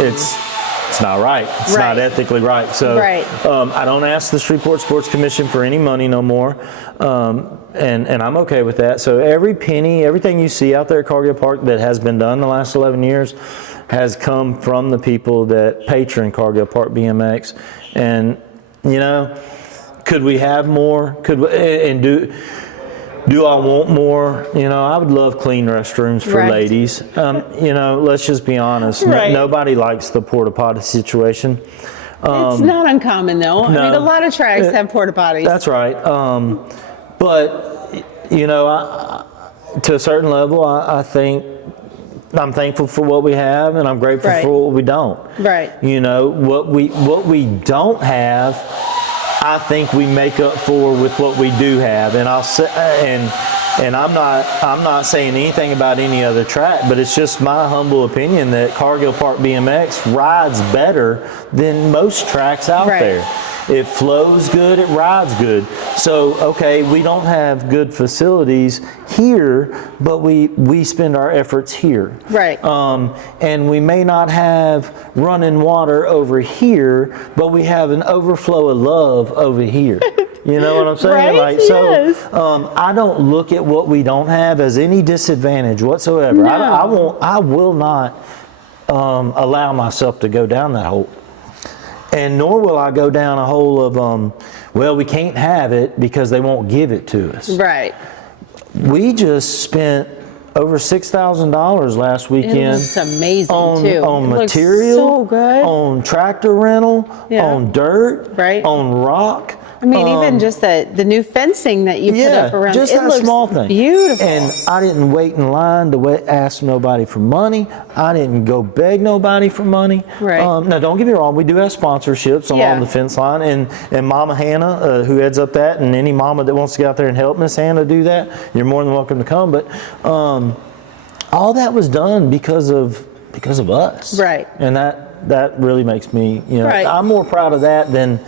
It's not right. It's not ethically right. So I don't ask the Shreveport Sports Commission for any money no more. And I'm okay with that. So every penny, everything you see out there at Cargill Park that has been done the last 11 years has come from the people that patron Cargill Park BMX. And, you know, could we have more? Could we, and do I want more? You know, I would love clean restrooms for ladies. You know, let's just be honest. Nobody likes the porta potty situation. It's not uncommon though. I mean, a lot of tracks have porta potties. That's right. But you know, to a certain level, I think I'm thankful for what we have, and I'm grateful for what we don't. Right. You know, what we don't have, I think we make up for with what we do have, and I'll say, and I'm not saying anything about any other track, but it's just my humble opinion that Cargill Park BMX rides better than most tracks out there. It flows good, it rides good. So, okay, we don't have good facilities here, but we spend our efforts here. Right. And we may not have running water over here, but we have an overflow of love over here. You know what I'm saying? Right? So I don't look at what we don't have as any disadvantage whatsoever. No. I will not allow myself to go down that hole. And nor will I go down a hole of, well, we can't have it because they won't give it to us. Right. We just spent over $6,000 last It weekend. looks amazing on, too. on It looks material, so good. on tractor rental, Yeah. on dirt, Right. on rock. I mean, even just the new fencing that you put up around just it that looks small thing. beautiful. And I didn't wait in line to ask nobody for money. I didn't go beg nobody for money. Right. Now, don't get me wrong. We do have sponsorships along the fence line, and Mama Hannah, who heads up that, and any mama that wants to get out there and help Miss Hannah do that, you're more than welcome to come. But all that was done because of us. Right. And that really makes me, Right. I'm more proud of that than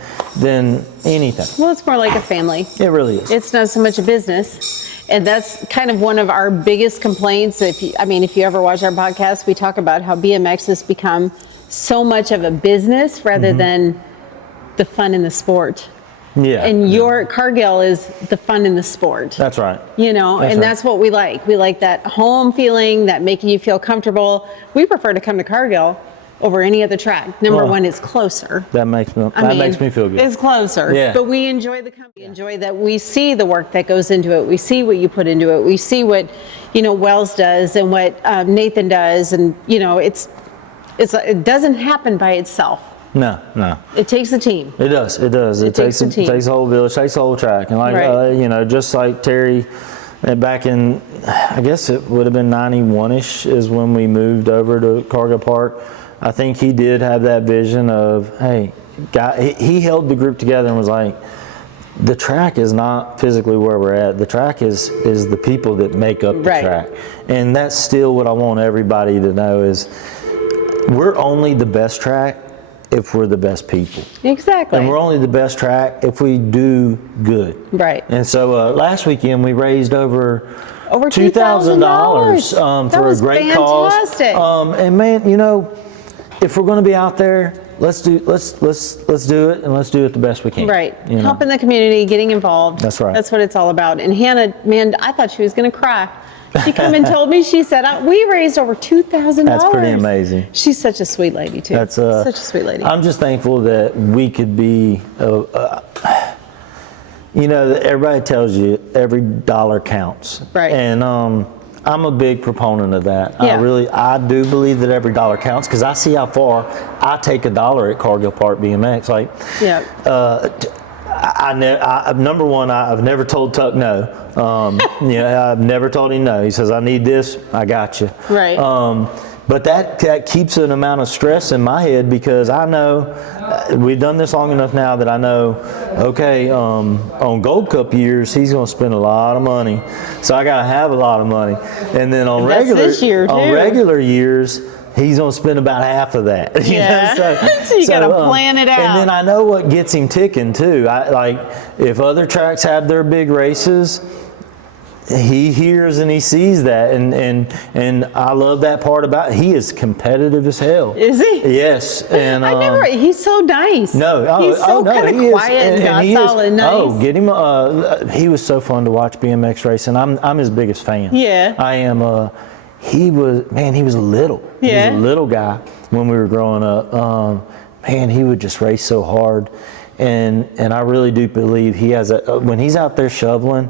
anything. Well, it's more like a family. It really is. It's not so much a business. And that's kind of one of our biggest complaints. If you ever watch our podcast, we talk about how BMX has become so much of a business rather than the fun in the sport. Yeah. And your Cargill is the fun in the sport. That's right. That's what we like. We like that home feeling, that making you feel comfortable. We prefer to come to Cargill over any other track. Number one, it's closer. That makes me feel good. It's closer. Yeah. But we enjoy the company. We enjoy that we see the work that goes into it. We see what you put into it. We see what, Wells does and what Nathan does. And, it doesn't happen by itself. No. It takes a team. It does. It takes a team. It takes a whole village, takes a whole track. And like, just like Terry, back in, I guess it would have been 91-ish is when we moved over to Cargill Park. I think he did have that vision of, hey, he held the group together and was like, the track is not physically where we're at. The track is the people that make up the track. And that's still what I want everybody to know is we're only the best track if we're the best people. Exactly. And we're only the best track if we do good. Right. And so last weekend we raised over $2,000 for a great cause. Fantastic. And man, if we're going to be out there, let's do it, and let's do it the best we can. Right. Helping the community, getting involved. That's right. That's what it's all about. And Hannah, man, I thought she was going to cry. She come and told me, she said, we raised over $2,000. That's pretty amazing. She's such a sweet lady, too. That's such a sweet lady. I'm just thankful that we could be, everybody tells you every dollar counts. Right. And I'm a big proponent of that. Yeah. I do believe that every dollar counts because I see how far I take $1 at Cargill Park BMX. Like, number one, I've never told Tuck no. I've never told him no. He says, I need this, I got you. Right. But that keeps an amount of stress in my head because I know we've done this long enough now that I know, okay, on Gold Cup years, he's going to spend a lot of money. So I got to have a lot of money. And then on regular years, he's going to spend about half of that. So you got to plan it out. And then I know what gets him ticking too. If other tracks have their big races, he hears and he sees that, and I love that part about it. He is competitive as hell. Is he? Yes, and he's so nice. He's so kind of quiet and docile and nice. Oh, get him! He was so fun to watch BMX racing. I'm his biggest fan. Yeah, I am. He was little. Yeah. He was a little guy when we were growing up. He would just race so hard, and I really do believe he has when he's out there shoveling.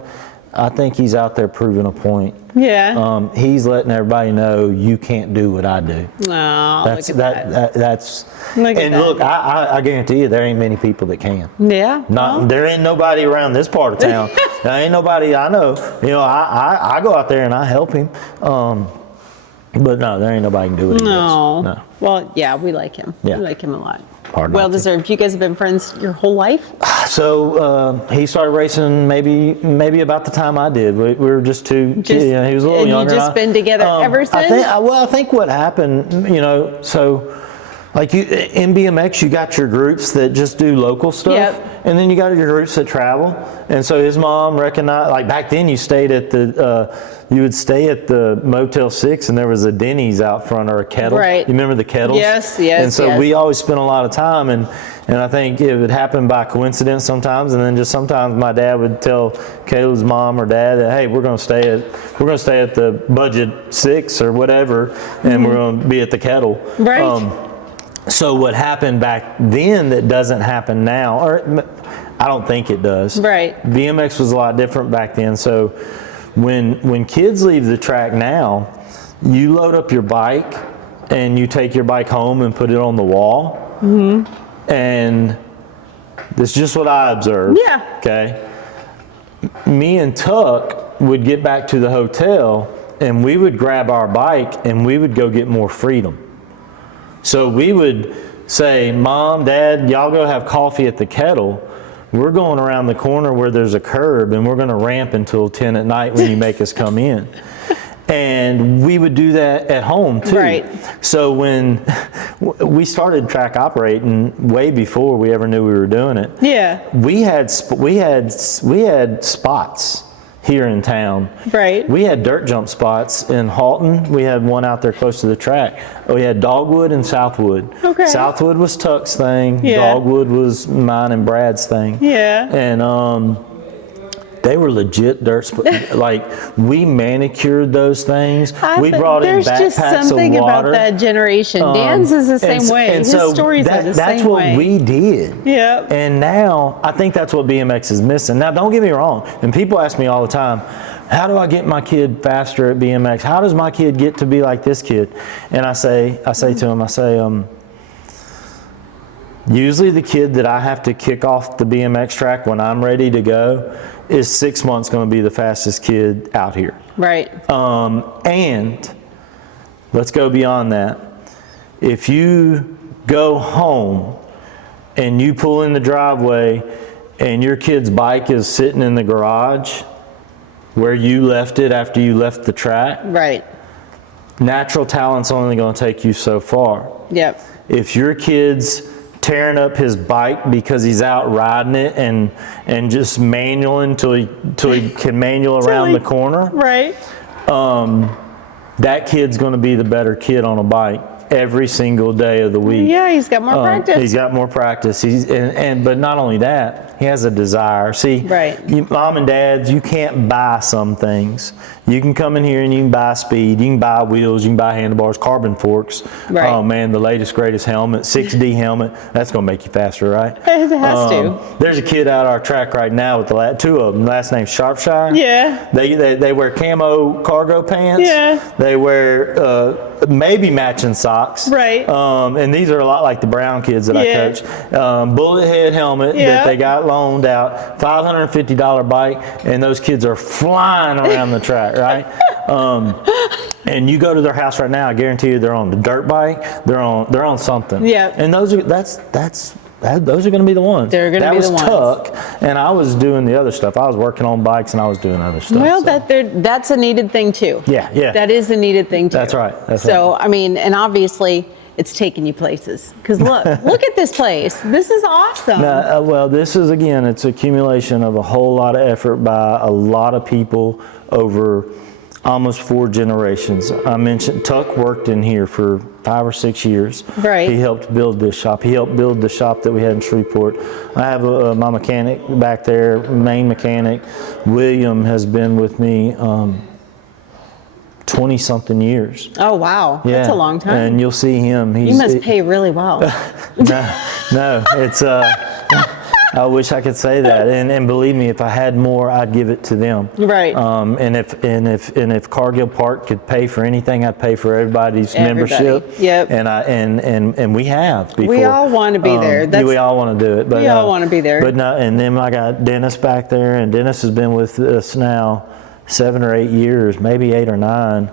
I think he's out there proving a point. Yeah. He's letting everybody know you can't do what I do. Oh, That's look at that. That's. Look at that. Look, I guarantee you, there ain't many people that can. Yeah. There ain't nobody around this part of town. There ain't nobody I know. I go out there and I help him. But no, there ain't nobody can do what he does. No. Well, yeah, we like him. Yeah. We like him a lot. Hard well not to. deserved. You guys have been friends your whole life? So he started racing maybe about the time I did. We were just two. He was a little younger. And you just been together ever since? I think what happened, so like in BMX, you got your groups that just do local stuff, and then you got your groups that travel. And so his mom recognized, like back then, you would stay at the Motel 6, and there was a Denny's out front or a kettle. Right. You remember the kettles? Yes. And so we always spent a lot of time, and I think it would happen by coincidence sometimes, and then just sometimes my dad would tell Caleb's mom or dad that, hey, we're going to stay at the Budget 6 or whatever, and we're going to be at the kettle. Right. So what happened back then that doesn't happen now, or I don't think it does. Right. BMX was a lot different back then. So when kids leave the track now, you load up your bike and you take your bike home and put it on the wall. And this is just what I observed. Yeah. Okay. Me and Tuck would get back to the hotel and we would grab our bike and we would go get more freedom. So we would say, Mom, Dad, y'all go have coffee at the Kettle. We're going around the corner where there's a curb and we're going to ramp until 10 at night when you make us come in. And we would do that at home too. Right. So when we started track operating way before we ever knew we were doing it, Yeah. we had spots here in town. Right. We had dirt jump spots in Halton. We had one out there close to the track. We had Dogwood and Southwood. Okay. Southwood was Tuck's thing. Yeah. Dogwood was mine and Brad's thing. Yeah. And they were legit dirt like we manicured those things. We brought in backpacks of water. There's just something about that generation. Dan's is the same way. And His so stories are the same way. that's what we did. Yeah. And now I think that's what BMX is missing. Now don't get me wrong. And people ask me all the time, how do I get my kid faster at BMX? How does my kid get to be like this kid? And I say to him, usually the kid that I have to kick off the BMX track when I'm ready to go is 6 months going to be the fastest kid out here. Right. And let's go beyond that. If you go home and you pull in the driveway and your kid's bike is sitting in the garage where you left it after you left the track, Right. natural talent's only going to take you so far. Yep. If your kid's tearing up his bike because he's out riding it and just manualing till he can manual around the corner, Right. that kid's going to be the better kid on a bike every single day of the week. Yeah, he's got more practice. He's got more practice. But not only that, he has a desire. See, Right. Mom and dads, you can't buy some things. You can come in here and you can buy speed, you can buy wheels, you can buy handlebars, carbon forks. Right. Oh man, the latest, greatest helmet, 6D helmet, that's going to make you faster, right? It has to. There's a kid out our track right now with two of them. Last name Sharpshire. Yeah. They wear camo cargo pants. Yeah. They wear maybe matching socks. Right. And these are a lot like the Brown kids that I coach. Bullet head helmet that they got loaned out, $550 bike, and those kids are flying around the track, right? And you go to their house right now, I guarantee you they're on the dirt bike, they're on something. Yeah. And those are those are going to be the ones. They're going to be the ones. That was Tuck, and I was doing the other stuff. I was working on bikes and I was doing other stuff. Well, so. that's a needed thing too. Yeah. That is a needed thing too. That's right. So, I mean, and obviously it's taking you places. Because look at this place. This is awesome. Well, this is, again, it's accumulation of a whole lot of effort by a lot of people over almost 4 generations. I mentioned Tuck worked in here for 5 or 6 years. Right. He helped build this shop. He helped build the shop that we had in Shreveport. I have my mechanic back there, main mechanic. William has been with me 20-something years. Oh, wow. Yeah. That's a long time. And you'll see him. You must pay really well. No, it's I wish I could say that, and believe me, if I had more, I'd give it to them. Right. And if Cargill Park could pay for anything, I'd pay for everybody's membership. Yep. And we have before. We all want to be there. We all want to do it. But we all want to be there. But no, and then I got Dennis back there, and Dennis has been with us now 7 or 8 years, maybe 8 or 9.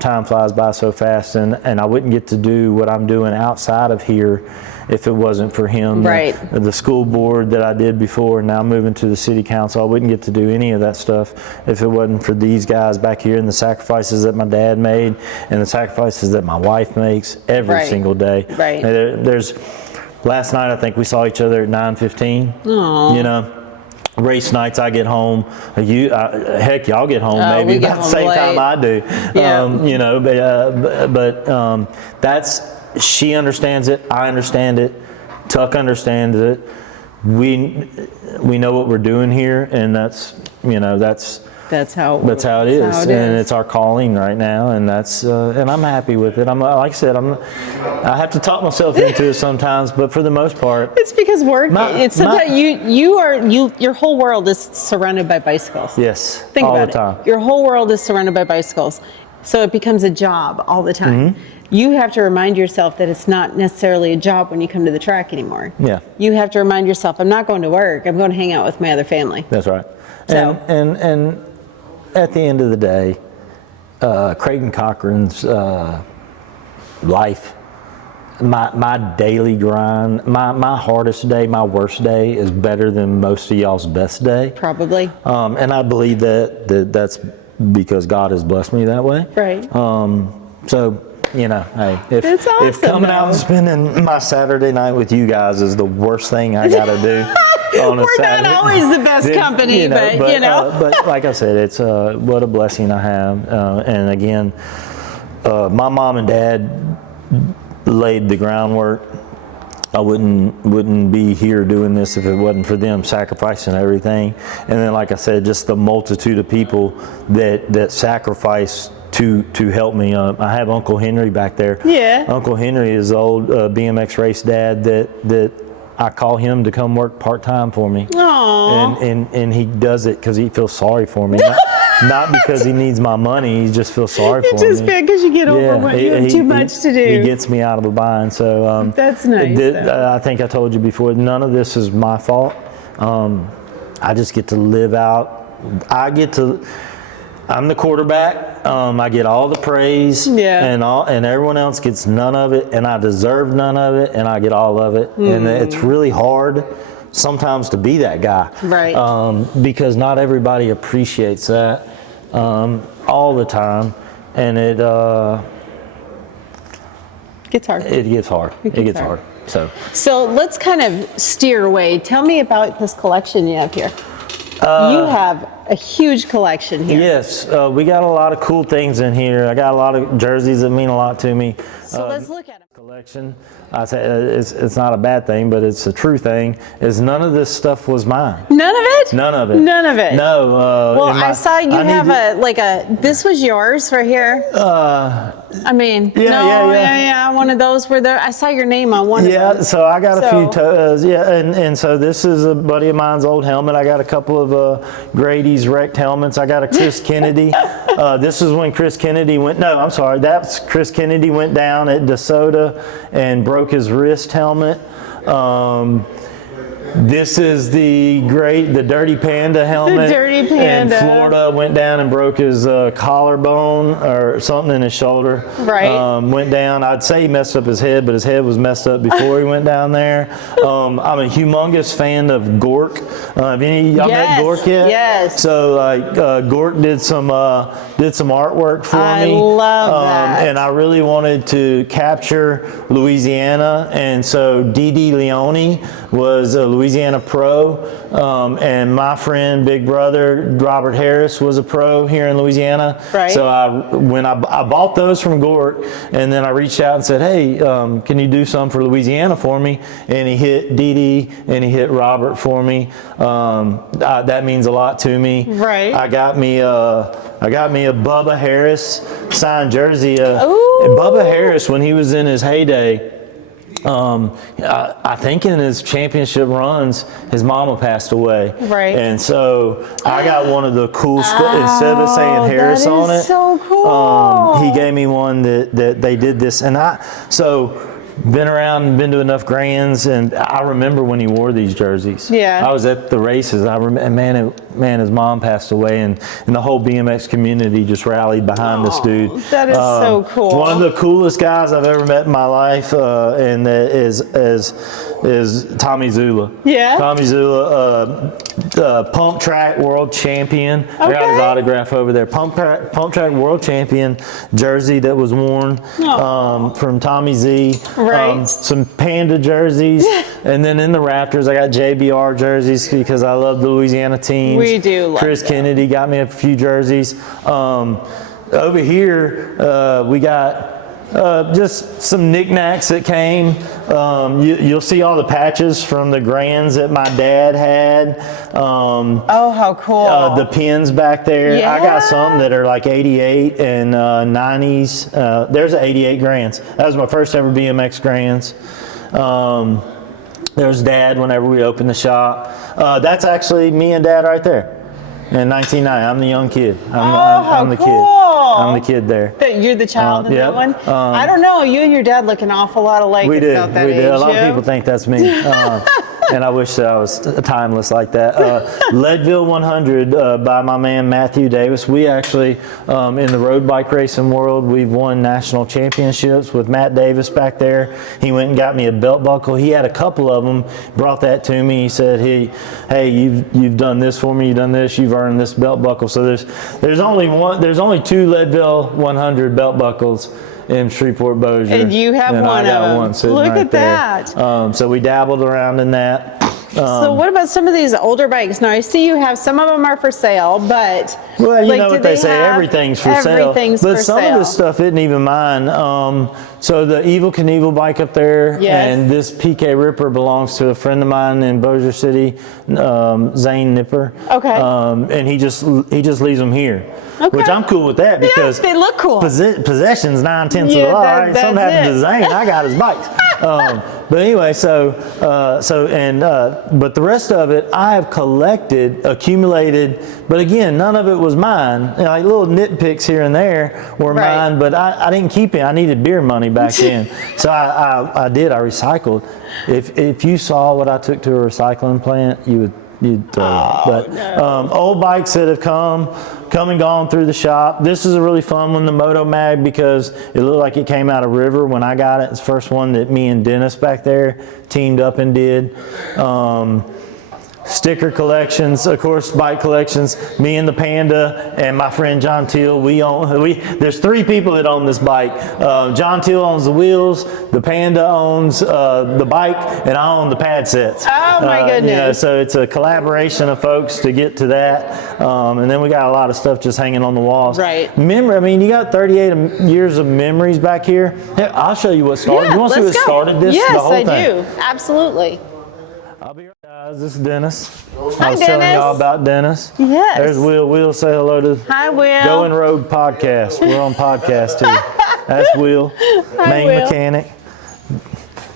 Time flies by so fast, and I wouldn't get to do what I'm doing outside of here if it wasn't for him. Right. The school board that I did before, now moving to the city council, I wouldn't get to do any of that stuff if it wasn't for these guys back here and the sacrifices that my dad made and the sacrifices that my wife makes every single day. Right. There's last night I think we saw each other at 9:15. Aww. You know. Race nights I get home, heck, y'all get home maybe about the same time I do. Yeah. You know, but that's, she understands it, I understand it, Tuck understands it. We know what we're doing here, and that's, you know, that's That's how it is, is. and it's our calling right now, and that's and I'm happy with it. I'm like I said, I have to talk myself into it sometimes, but for the most part, it's because work. It's sometimes your whole world is surrounded by bicycles. Yes, think all about the time. Your whole world is surrounded by bicycles, so it becomes a job all the time. You have to remind yourself that it's not necessarily a job when you come to the track anymore. Yeah. You have to remind yourself, I'm not going to work. I'm going to hang out with my other family. That's right. So. And at the end of the day, Craton Cochran's life, my daily grind, my hardest day, my worst day is better than most of y'all's best day. Probably. And I believe that's because God has blessed me that way. Right. So, you know, hey, It's awesome, if coming out and spending my Saturday night with you guys is the worst thing I got to do on a We're Saturday, not always the best company, but you know. But like I said, it's what a blessing I have. And again, my mom and dad laid the groundwork. I wouldn't be here doing this if it wasn't for them sacrificing everything. And then, like I said, just the multitude of people that sacrifice to help me. I have Uncle Henry back there. Yeah. Uncle Henry is the old BMX race dad that I call him to come work part-time for me. Aww. And he does it because he feels sorry for me. Not because he needs my money. He just feels sorry for me. You just because you get overwhelmed. You have too much to do. He gets me out of a bind. So that's nice. I think I told you before, none of this is my fault. I just get to live out. I'm the quarterback. I get all the praise, and everyone else gets none of it, and I deserve none of it, and I get all of it. And it's really hard sometimes to be that guy, right? Because not everybody appreciates that all the time, and it gets hard. It gets hard. It gets hard. So let's kind of steer away. Tell me about this collection you have here. You have a huge collection here. Yes, we got a lot of cool things in here. I got a lot of jerseys that mean a lot to me. So let's look at them. Collection. I say it's not a bad thing, but it's a true thing. Is none of this stuff was mine. None of it. None of it. None of it. No. Well, I saw you have this was yours right here. I mean, yeah. One of those were there. I saw your name on one of those. Yeah, so I got a few. And so this is a buddy of mine's old helmet. I got a couple of Grady's wrecked helmets. I got a Chris Kennedy. This is when Chris Kennedy went. No, I'm sorry. That's Chris Kennedy went down at DeSoto and broke his wrist helmet. This is the Dirty Panda helmet. The Dirty Panda. In Florida, went down and broke his collarbone or something in his shoulder. Right. Went down. I'd say he messed up his head, but his head was messed up before he went down there. I'm a humongous fan of Gork. Have any of y'all met Gork yet? Yes. So Gork did some artwork for me. I love that. And I really wanted to capture Louisiana, and so Dee Leone was a Louisiana pro, and my friend, big brother, Robert Harris, was a pro here in Louisiana. Right. So when I bought those from Gork, and then I reached out and said, hey, can you do some for Louisiana for me? And he hit Dee and he hit Robert for me. That means a lot to me. Right. I got me a Bubba Harris signed jersey. Bubba Harris, when he was in his heyday, I think in his championship runs, his mama passed away. Right. And so I got one of the cool instead of saying Harris on it. So cool. He gave me one that they did this, and been around and been to enough grands, and I remember when he wore these jerseys. Yeah. I was at the races. I remember, man, his mom passed away, and the whole BMX community just rallied behind this dude. That is so cool. One of the coolest guys I've ever met in my life, and that is Tommy Zula. Yeah. Tommy Zula, pump track world champion. I got his autograph over there. Pump track world champion jersey that was worn from Tommy Z. Right. Some Panda jerseys, and then in the Raptors, I got JBR jerseys because I love the Louisiana teams. We do love Chris Kennedy got me a few jerseys. Over here, we got Just some knickknacks that came. You'll see all the patches from the Grands that my dad had. Oh, how cool. The pins back there. Yeah. I got some that are like 88 and 90s. There's an 88 Grands. That was my first ever BMX Grands. There's Dad whenever we opened the shop. That's actually me and Dad right there. In 1990, I'm the young kid. I'm the cool. kid. I'm the kid there. You're the child in yep. that one? I don't know. You and your dad look an awful lot alike. We did. About that age, A lot of people think that's me. And I wish I was timeless like that. Leadville 100 by my man Matthew Davis. We actually, in the road bike racing world, we've won national championships with Matt Davis back there. He went and got me a belt buckle. He had a couple of them, brought that to me. He said, hey, you've done this for me, you've done this, you've earned this belt buckle. So there's only two Leadville 100 belt buckles in Shreveport Bossier. And you have one I got of them. one sitting Look right at that. there. So we dabbled around in that. So what about some of these older bikes? Now I see you have, some of them are for sale, but well, you like, know what they say, everything's for sale. But some of this stuff isn't even mine. So the Evil Knievel bike up there, yes. and this PK Ripper belongs to a friend of mine in Bossier City, Zane Nipper. Okay. And he just leaves them here. Okay. Which I'm cool with that because they look cool. Possession's 9/10 of the law. Right? Something happened to Zane, I got his bikes. But anyway, but the rest of it I have collected, accumulated, but again, none of it was mine. You know, like little nitpicks here and there were right. mine, but I didn't keep it. I needed beer money back then. So I recycled. If you saw what I took to a recycling plant, you'd throw it. But no. Old bikes that have come and gone through the shop. This is a really fun one, the Moto Mag, because it looked like it came out of River when I got it. It's the first one that me and Dennis back there teamed up and did. Sticker collections, of course, bike collections. Me and the Panda and my friend John Teal, there's three people that own this bike. John Teal owns the wheels, the Panda owns the bike, and I own the pad sets. Oh my goodness. You know, so it's a collaboration of folks to get to that. And then we got a lot of stuff just hanging on the walls. Right. You got 38 years of memories back here. Here, I'll show you what started. You want to see what started this? Yes, the whole I thing? do. Absolutely. I'll be right, guys. This is Dennis. Hi, I was Dennis. telling y'all about Dennis. Yes. There's Will. Will, say hello to Hi, Will. Going Rogue Podcast. We're on podcast too. That's Will, main Will. mechanic.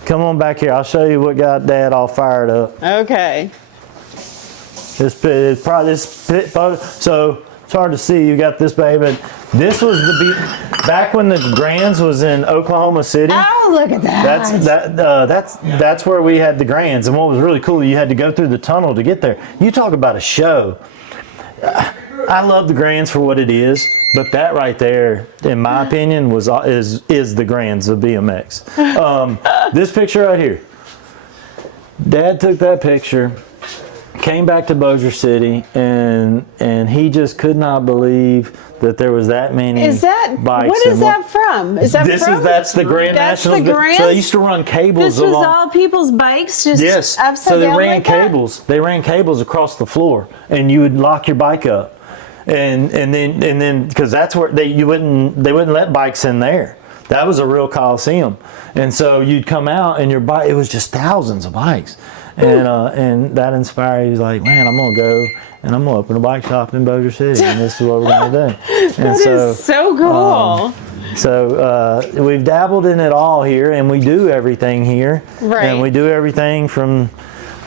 Come on back here. I'll show you what got Dad all fired up. Okay. This photo. So it's hard to see. You got this baby. This was back when the Grands was in Oklahoma City. Oh, look at that. That's where we had the Grands, and what was really cool, you had to go through the tunnel to get there. You talk about a show. I love the Grands for what it is, but that right there, in my opinion, is the Grands of BMX. This picture right here. Dad took that picture, came back to Bossier City, and he just could not believe that there was that many bikes. What is that from? That's the Grand Nationals. So they used to run cables This was all people's bikes, just yes. upside So they down ran like that? cables. They ran cables across the floor, and you would lock your bike up, and then because that's where they wouldn't let bikes in there. That was a real coliseum, and so you'd come out and your bike. It was just thousands of bikes. And that inspired you, like, man, I'm going to go and I'm going to open a bike shop in Bossier City, and this is what we're going to do. That is so cool. So we've dabbled in it all here, and we do everything here. Right. And we do everything from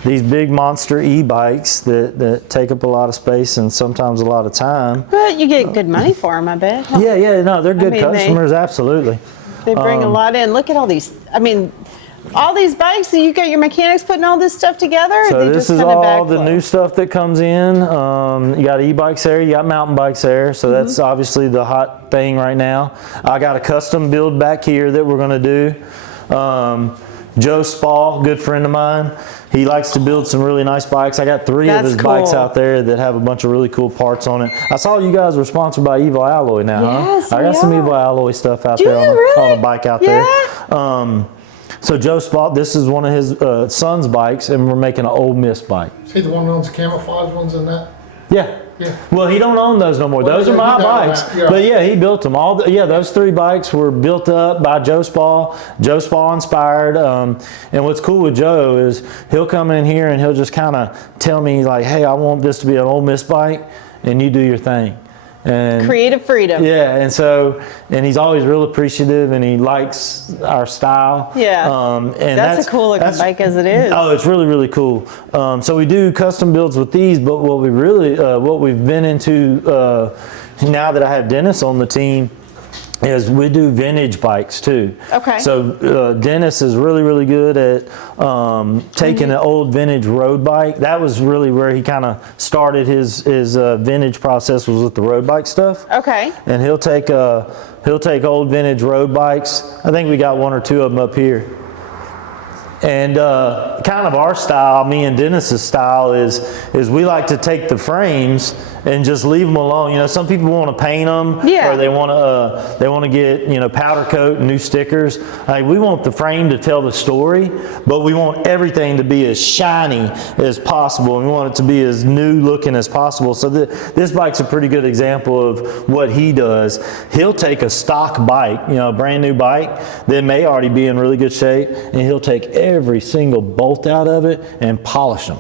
these big monster e-bikes that take up a lot of space and sometimes a lot of time. But you get good money for them, I bet. Yeah, no, they're good customers, absolutely. They bring a lot in. Look at all these. All these bikes, you got your mechanics putting all this stuff together? So this is all the new stuff that comes in. You got e-bikes there, you got mountain bikes there, so that's obviously the hot thing right now. I got a custom build back here that we're going to do. Joe Spall, good friend of mine, he likes to build some really nice bikes. I got three of his bikes out there that have a bunch of really cool parts on it. I saw you guys were sponsored by Evil Alloy now, yes, huh? I got some Evil Alloy stuff out there on a bike out there. So Joe Spalt, this is one of his son's bikes, and we're making an Ole Miss bike. Is he the one that owns the camouflage ones in that? Yeah. Yeah. Well, he don't own those no more. Well, Those are yeah, my he got bikes. that, yeah. But yeah, he built them all. Those 3 bikes were built up by Joe Spall. Joe Spall inspired. And what's cool with Joe is he'll come in here and he'll just kind of tell me like, hey, I want this to be an Ole Miss bike, and you do your thing. And Creative freedom. yeah, and he's always real appreciative, and he likes our style. Yeah. And That's a cool looking bike as it is. Oh, it's really, really cool. So we do custom builds with these, but what we've been into now that I have Dennis on the team is we do vintage bikes too. Okay. So Dennis is really, really good at taking an old vintage road bike. That was really where he kind of started his vintage process, was with the road bike stuff. Okay. And he'll take old vintage road bikes. I think we got 1 or 2 of them up here. And kind of our style, me and Dennis's style, is we like to take the frames and just leave them alone. You know, some people want to paint them, Yeah. or they want to get powder coat and new stickers. Like, we want the frame to tell the story, but we want everything to be as shiny as possible, and we want it to be as new looking as possible. So this bike's a pretty good example of what he does. He'll take a stock bike, a brand new bike that may already be in really good shape, and he'll take every single bolt out of it and polish them.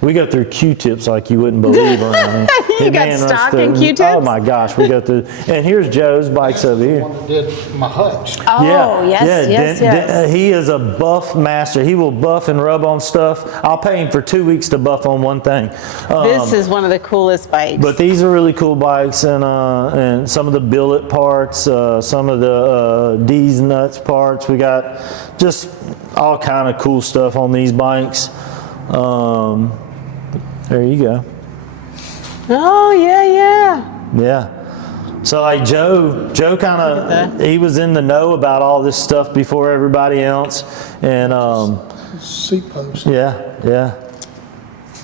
We go through Q-tips like you wouldn't believe around here. You got stock and Q-tips? Oh my gosh, we go through. And here's Joe's bikes over here. One that did my hutch. Oh, yes. He is a buff master. He will buff and rub on stuff. I'll pay him for 2 weeks to buff on one thing. This is one of the coolest bikes. But these are really cool bikes, and some of the billet parts, some of the D's nuts parts. We got just all kind of cool stuff on these bikes. There you go. Oh, yeah. Yeah. So like Joe kind of, he was in the know about all this stuff before everybody else, and Seat post. yeah.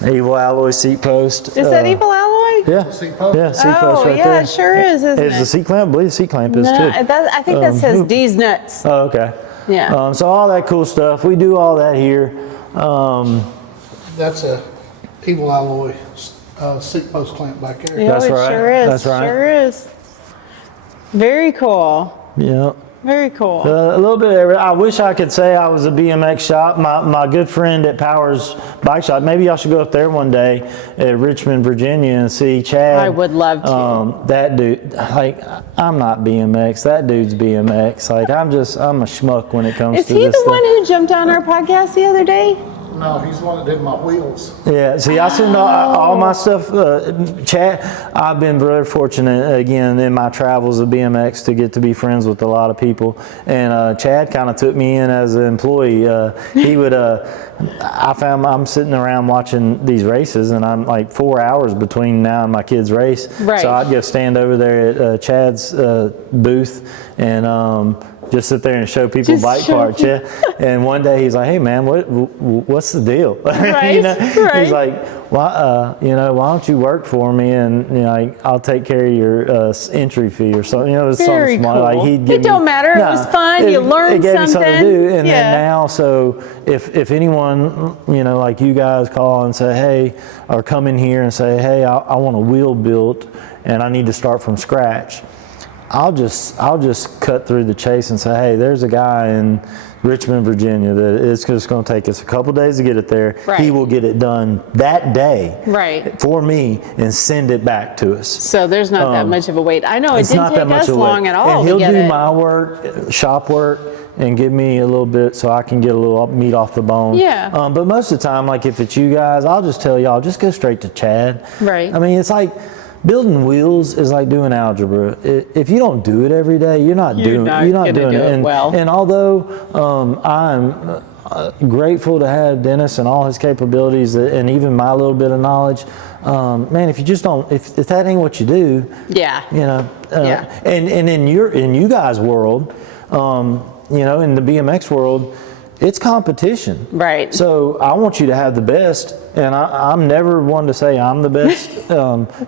Evil alloy seat post. Is that evil alloy? Yeah. Seat post? Yeah, seat post right yeah, there. it sure is, isn't Is it? the seat clamp? I believe the seat clamp is No, too. I think that says D's nuts. Oh, okay. Yeah. So all that cool stuff, we do all that here. That's a evil alloy seat post clamp back there. Yeah, That's it right. sure is. That's right. Sure is. Very cool. Yeah. Very cool. A little bit of everything. I wish I could say I was a BMX shop. My good friend at Powers Bike Shop, maybe y'all should go up there one day at Richmond, Virginia, and see Chad. I would love to. That dude, like, I'm not BMX. That dude's BMX. Like, I'm a schmuck when it comes Is to he this the stuff. one who jumped on our podcast the other day? No, he's the one that did my wheels. Yeah, see, I send all my stuff. Chad, I've been very fortunate, again, in my travels of BMX to get to be friends with a lot of people. And Chad kind of took me in as an employee. He would, I found I'm sitting around watching these races, and I'm like 4 hours between now and my kid's race. Right. So I'd go stand over there at Chad's booth and just sit there and show people bike parts, yeah. And one day he's like, "Hey man, what's the deal?" Right, right. He's like, "Why, why don't you work for me and I'll take care of your entry fee or something." It was Very something small. cool. Like he'd give It don't matter. It was fun. You learned it gave me something to something. do. And Yeah. then now, so if anyone like you guys call and say, "Hey," or come in here and say, "Hey, I want a wheel built and I need to start from scratch," I'll just cut through the chase and say, "Hey, there's a guy in Richmond, Virginia that it's just going to take us a couple days to get it there. Right. He will get it done that day Right. for me and send it back to us." So there's not that much of a wait. I know it It's didn't not take that much us of a long wait. at all And he'll to get do it. my work, shop work, and give me a little bit so I can get a little meat off the bone. Yeah. But most of the time, like if it's you guys, I'll just tell y'all, just go straight to Chad. Right. I mean, it's like building wheels is like doing algebra. If you don't do it every day, you're not doing gonna it. do it well. And although I'm grateful to have Dennis and all his capabilities and even my little bit of knowledge, man, if you just don't, if that ain't what you do, Yeah. Yeah. and in you guys' world, in the BMX world, it's competition. Right. So I want you to have the best, and I'm never one to say I'm the best.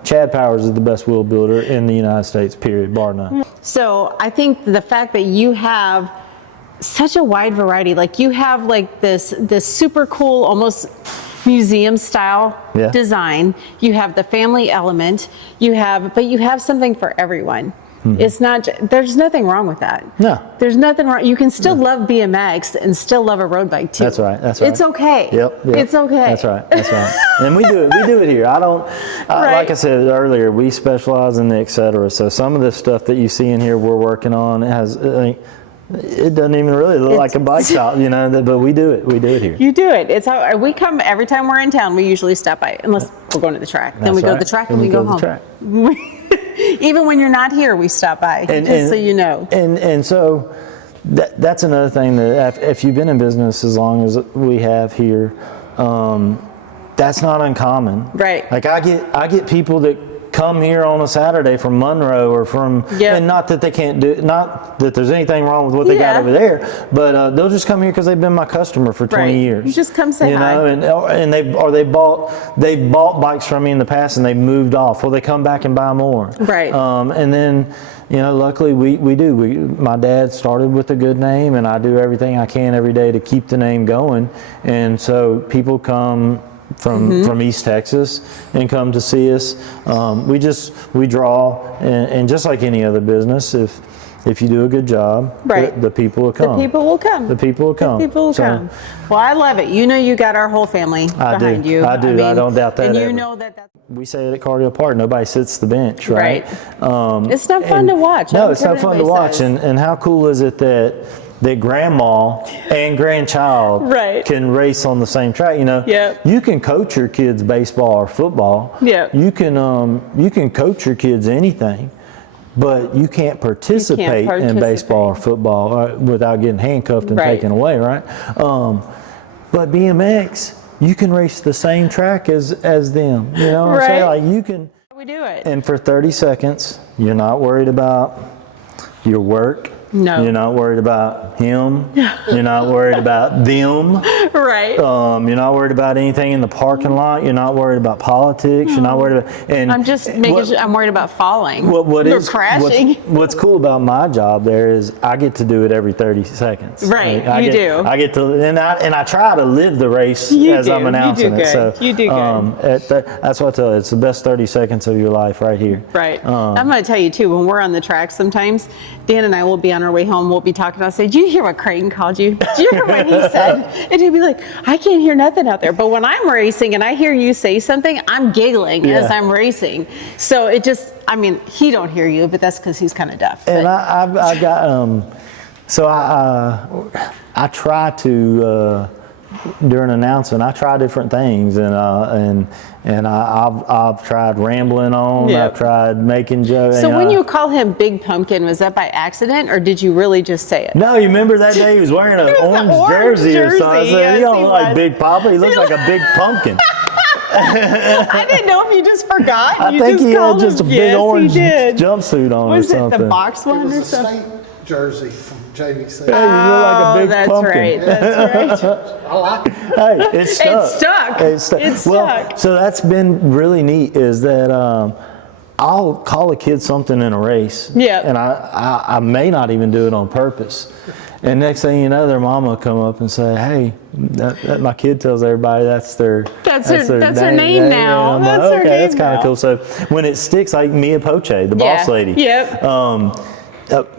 Chad Powers is the best wheel builder in the United States, period, bar none. So I think the fact that you have such a wide variety, like you have like this super cool, almost museum style Yeah. design. You have the family element. But you have something for everyone. It's not, there's nothing wrong with that. No. There's nothing wrong. You can still love BMX and still love a road bike too. That's right. That's right. It's okay. Yep. It's okay. That's right. That's right. And we do it here. Like I said earlier, we specialize in the et cetera. So some of the stuff that you see in here we're working on, it doesn't even really look like a bike shop, but we do it. We do it here. You do it. It's how we come every time we're in town. We usually stop by, unless we're going to the track. Then we go to the track and we go home. Even when you're not here, we stop by, so you know. And so that's another thing that if you've been in business as long as we have here, that's not uncommon. Right. Like I get people that come here on a Saturday from Monroe or from, and not that they can't do, not that there's anything wrong with what they got over there, but they'll just come here because they've been my customer for 20 years. You just come say hi. And they've bought bikes from me in the past and they moved off. Well, they come back and buy more. Right. And then, luckily we do. My dad started with a good name, and I do everything I can every day to keep the name going. And so people come from East Texas and come to see us. We draw, and just like any other business, if you do a good job, the people will come. The people will come. The people will come. The people will come. Well, I love it. You got our whole family behind you. I do. I don't doubt that. And ever. know that. We say it at Cargill Park, nobody sits the bench, right? It's not fun to watch. No, it's not fun to watch. And how cool is it that grandma and grandchild can race on the same track? You can coach your kids baseball or football. You can coach your kids anything, but you can't participate in baseball or football without getting handcuffed and taken away, right? But BMX, you can race the same track as them. You know what I'm saying? Like you can. We do it. And for 30 seconds, you're not worried about your work. No. You're not worried about him. You're not worried about them. Right. You're not worried about anything in the parking lot. You're not worried about politics. You're not worried about. And I'm just making sure. I'm worried about falling. Crashing. What's cool about my job there is I get to do it every 30 seconds. Right. I get to, and I try to live the race as I'm announcing it. So you do good. That's what I tell you. It's the best 30 seconds of your life right here. Right. I'm going to tell you too. When we're on the track, sometimes Dan and I will be on our way home. We'll be talking. I'll say, "Did you hear what Craton called you? Did you hear what he said?" And he'll be like, "I can't hear nothing out there." But when I'm racing and I hear you say something, I'm giggling as I'm racing. So it just, he don't hear you, but that's because he's kind of deaf. And I got so I try to during announcing, I try different things, and I've tried rambling on. I've tried making jokes. So when you call him Big Pumpkin, was that by accident, or did you really just say it? No, you remember that day he was wearing an orange jersey or something. I said, he don't look like Big Papa. He looks like a big pumpkin. I didn't know if you just forgot. I think he had just a big orange jumpsuit on or something. Was it the box one or something? State jersey from JVC. Yeah, you look like a big pumpkin. Right. That's right. I like it. Hey, it's stuck. It's stuck. Well, so that's been really neat is that I'll call a kid something in a race. Yeah. And I may not even do it on purpose. And next thing you know, their mama will come up and say, "Hey, that my kid tells everybody that's their name now. That's her name. That's kind of cool." So when it sticks, like Mia Poche, the boss lady. Yep.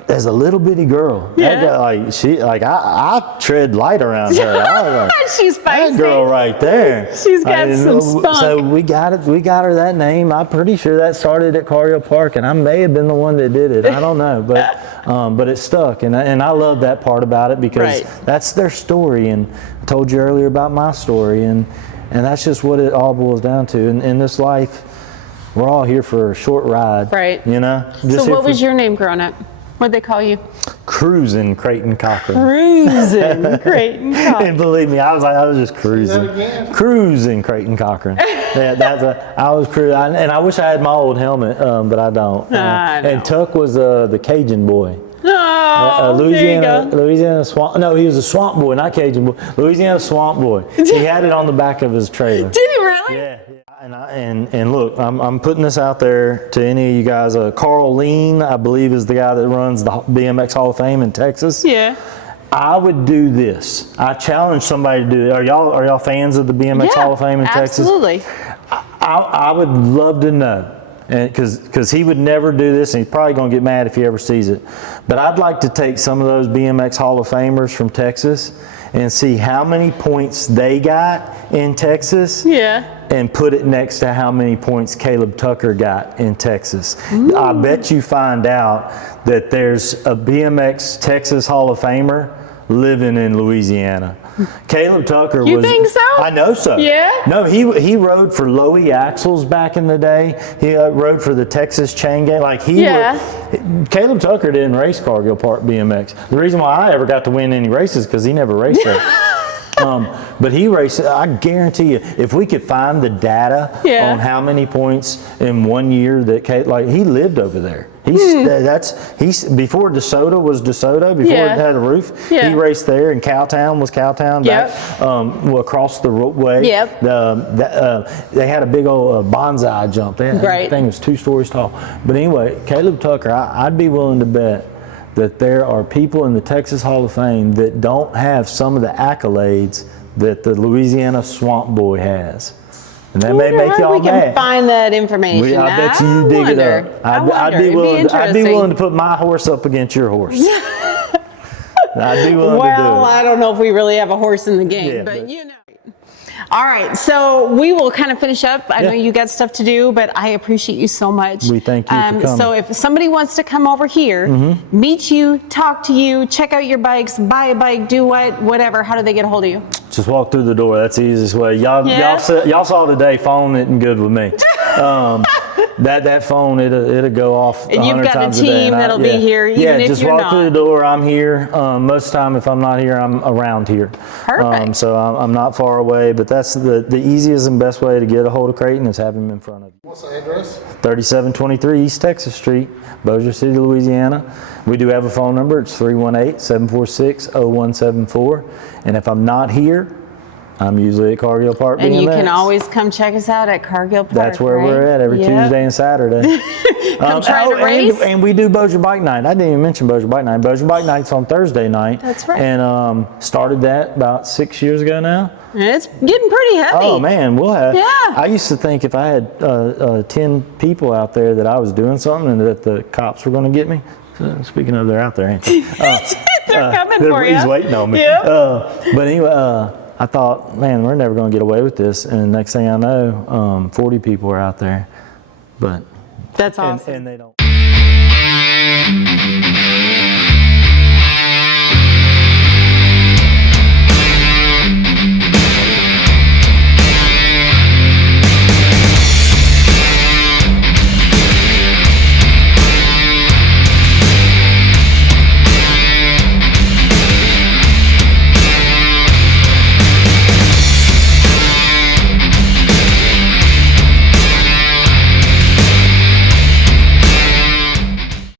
As a little bitty girl, I tread light around her. She's feisty. That girl right there. She's got some spunk. So we got her that name. I'm pretty sure that started at Cargill Park, and I may have been the one that did it. I don't know, but it stuck, and I love that part about it because that's their story. And I told you earlier about my story, and that's just what it all boils down to. In this life, we're all here for a short ride, right? So what was your name growing up? What'd they call you? Cruising Craton Cochran. Cruising Craton Cochran. And believe me, I was just cruising. Cruising Craton Cochran. I was cruising, and I wish I had my old helmet, but I don't. And Tuck was the Cajun boy. Oh, Louisiana swamp. No, he was a swamp boy, not Cajun boy. Louisiana swamp boy. He had it on the back of his trailer. Did he really? Yeah. And look, I'm putting this out there to any of you guys. Carl Lean, I believe, is the guy that runs the BMX Hall of Fame in Texas. Yeah. I would do this. I challenge somebody to do it. Are y'all fans of the BMX Hall of Fame in Texas? Absolutely. I would love to know, because he would never do this, and he's probably going to get mad if he ever sees it. But I'd like to take some of those BMX Hall of Famers from Texas and see how many points they got in Texas. Yeah. And put it next to how many points Caleb Tucker got in Texas. I bet you find out that there's a BMX Texas Hall of Famer living in Louisiana. Caleb Tucker was. You think so? I know so. Yeah? No, he rode for Lowy Axles back in the day. He rode for the Texas Chain Gang. Like Caleb Tucker didn't race Cargill Park BMX. The reason why I ever got to win any races because he never raced there. But he raced. I guarantee you, if we could find the data on how many points in 1 year that he lived over there. He's before DeSoto was DeSoto, before it had a roof. He raced there, and Cowtown was Cowtown back across the way. They had a big old bonsai jump. The thing was 2 stories tall. But anyway, Caleb Tucker, I'd be willing to bet that there are people in the Texas Hall of Fame that don't have some of the accolades that the Louisiana Swamp Boy has. And that may make y'all mad. We can find that information. I bet you dig it up. I'd be willing to put my horse up against your horse. I'd be willing to do it. Well, I don't know if we really have a horse in the game, but you know. All right, so we will kind of finish up. I know you got stuff to do, but I appreciate you so much. We thank you for coming. So if somebody wants to come over here, meet you, talk to you, check out your bikes, buy a bike, do whatever, how do they get a hold of you? Just walk through the door. That's the easiest way. Y'all saw today, phone isn't good with me. That phone, it'll go off. And you've got a team that'll be here, even if just you're walk not. through the door. I'm here. Most of the time, if I'm not here, I'm around here. Perfect. So I'm not far away, but that's the easiest and best way to get a hold of Craton is have him in front of you. What's the address? 3723 East Texas Street, Bossier City, Louisiana. We do have a phone number. It's 318-746-0174. And if I'm not here, I'm usually at Cargill Park BMX. And you can always come check us out at Cargill Park. That's where we're at every Tuesday and Saturday. Come try to race. And we do Bossier Bike Night. I didn't even mention Bossier Bike Night. Bossier Bike Night's on Thursday night. That's right. And started that about 6 years ago now. And it's getting pretty heavy. Oh man, we'll have. Yeah. I used to think if I had 10 people out there that I was doing something and that the cops were going to get me. So, speaking of, they're out there, ain't they? They're coming for you. He's waiting on me. Yep. But anyway, I thought, man, we're never going to get away with this. And next thing I know, 40 people are out there. But that's awesome. And they don't.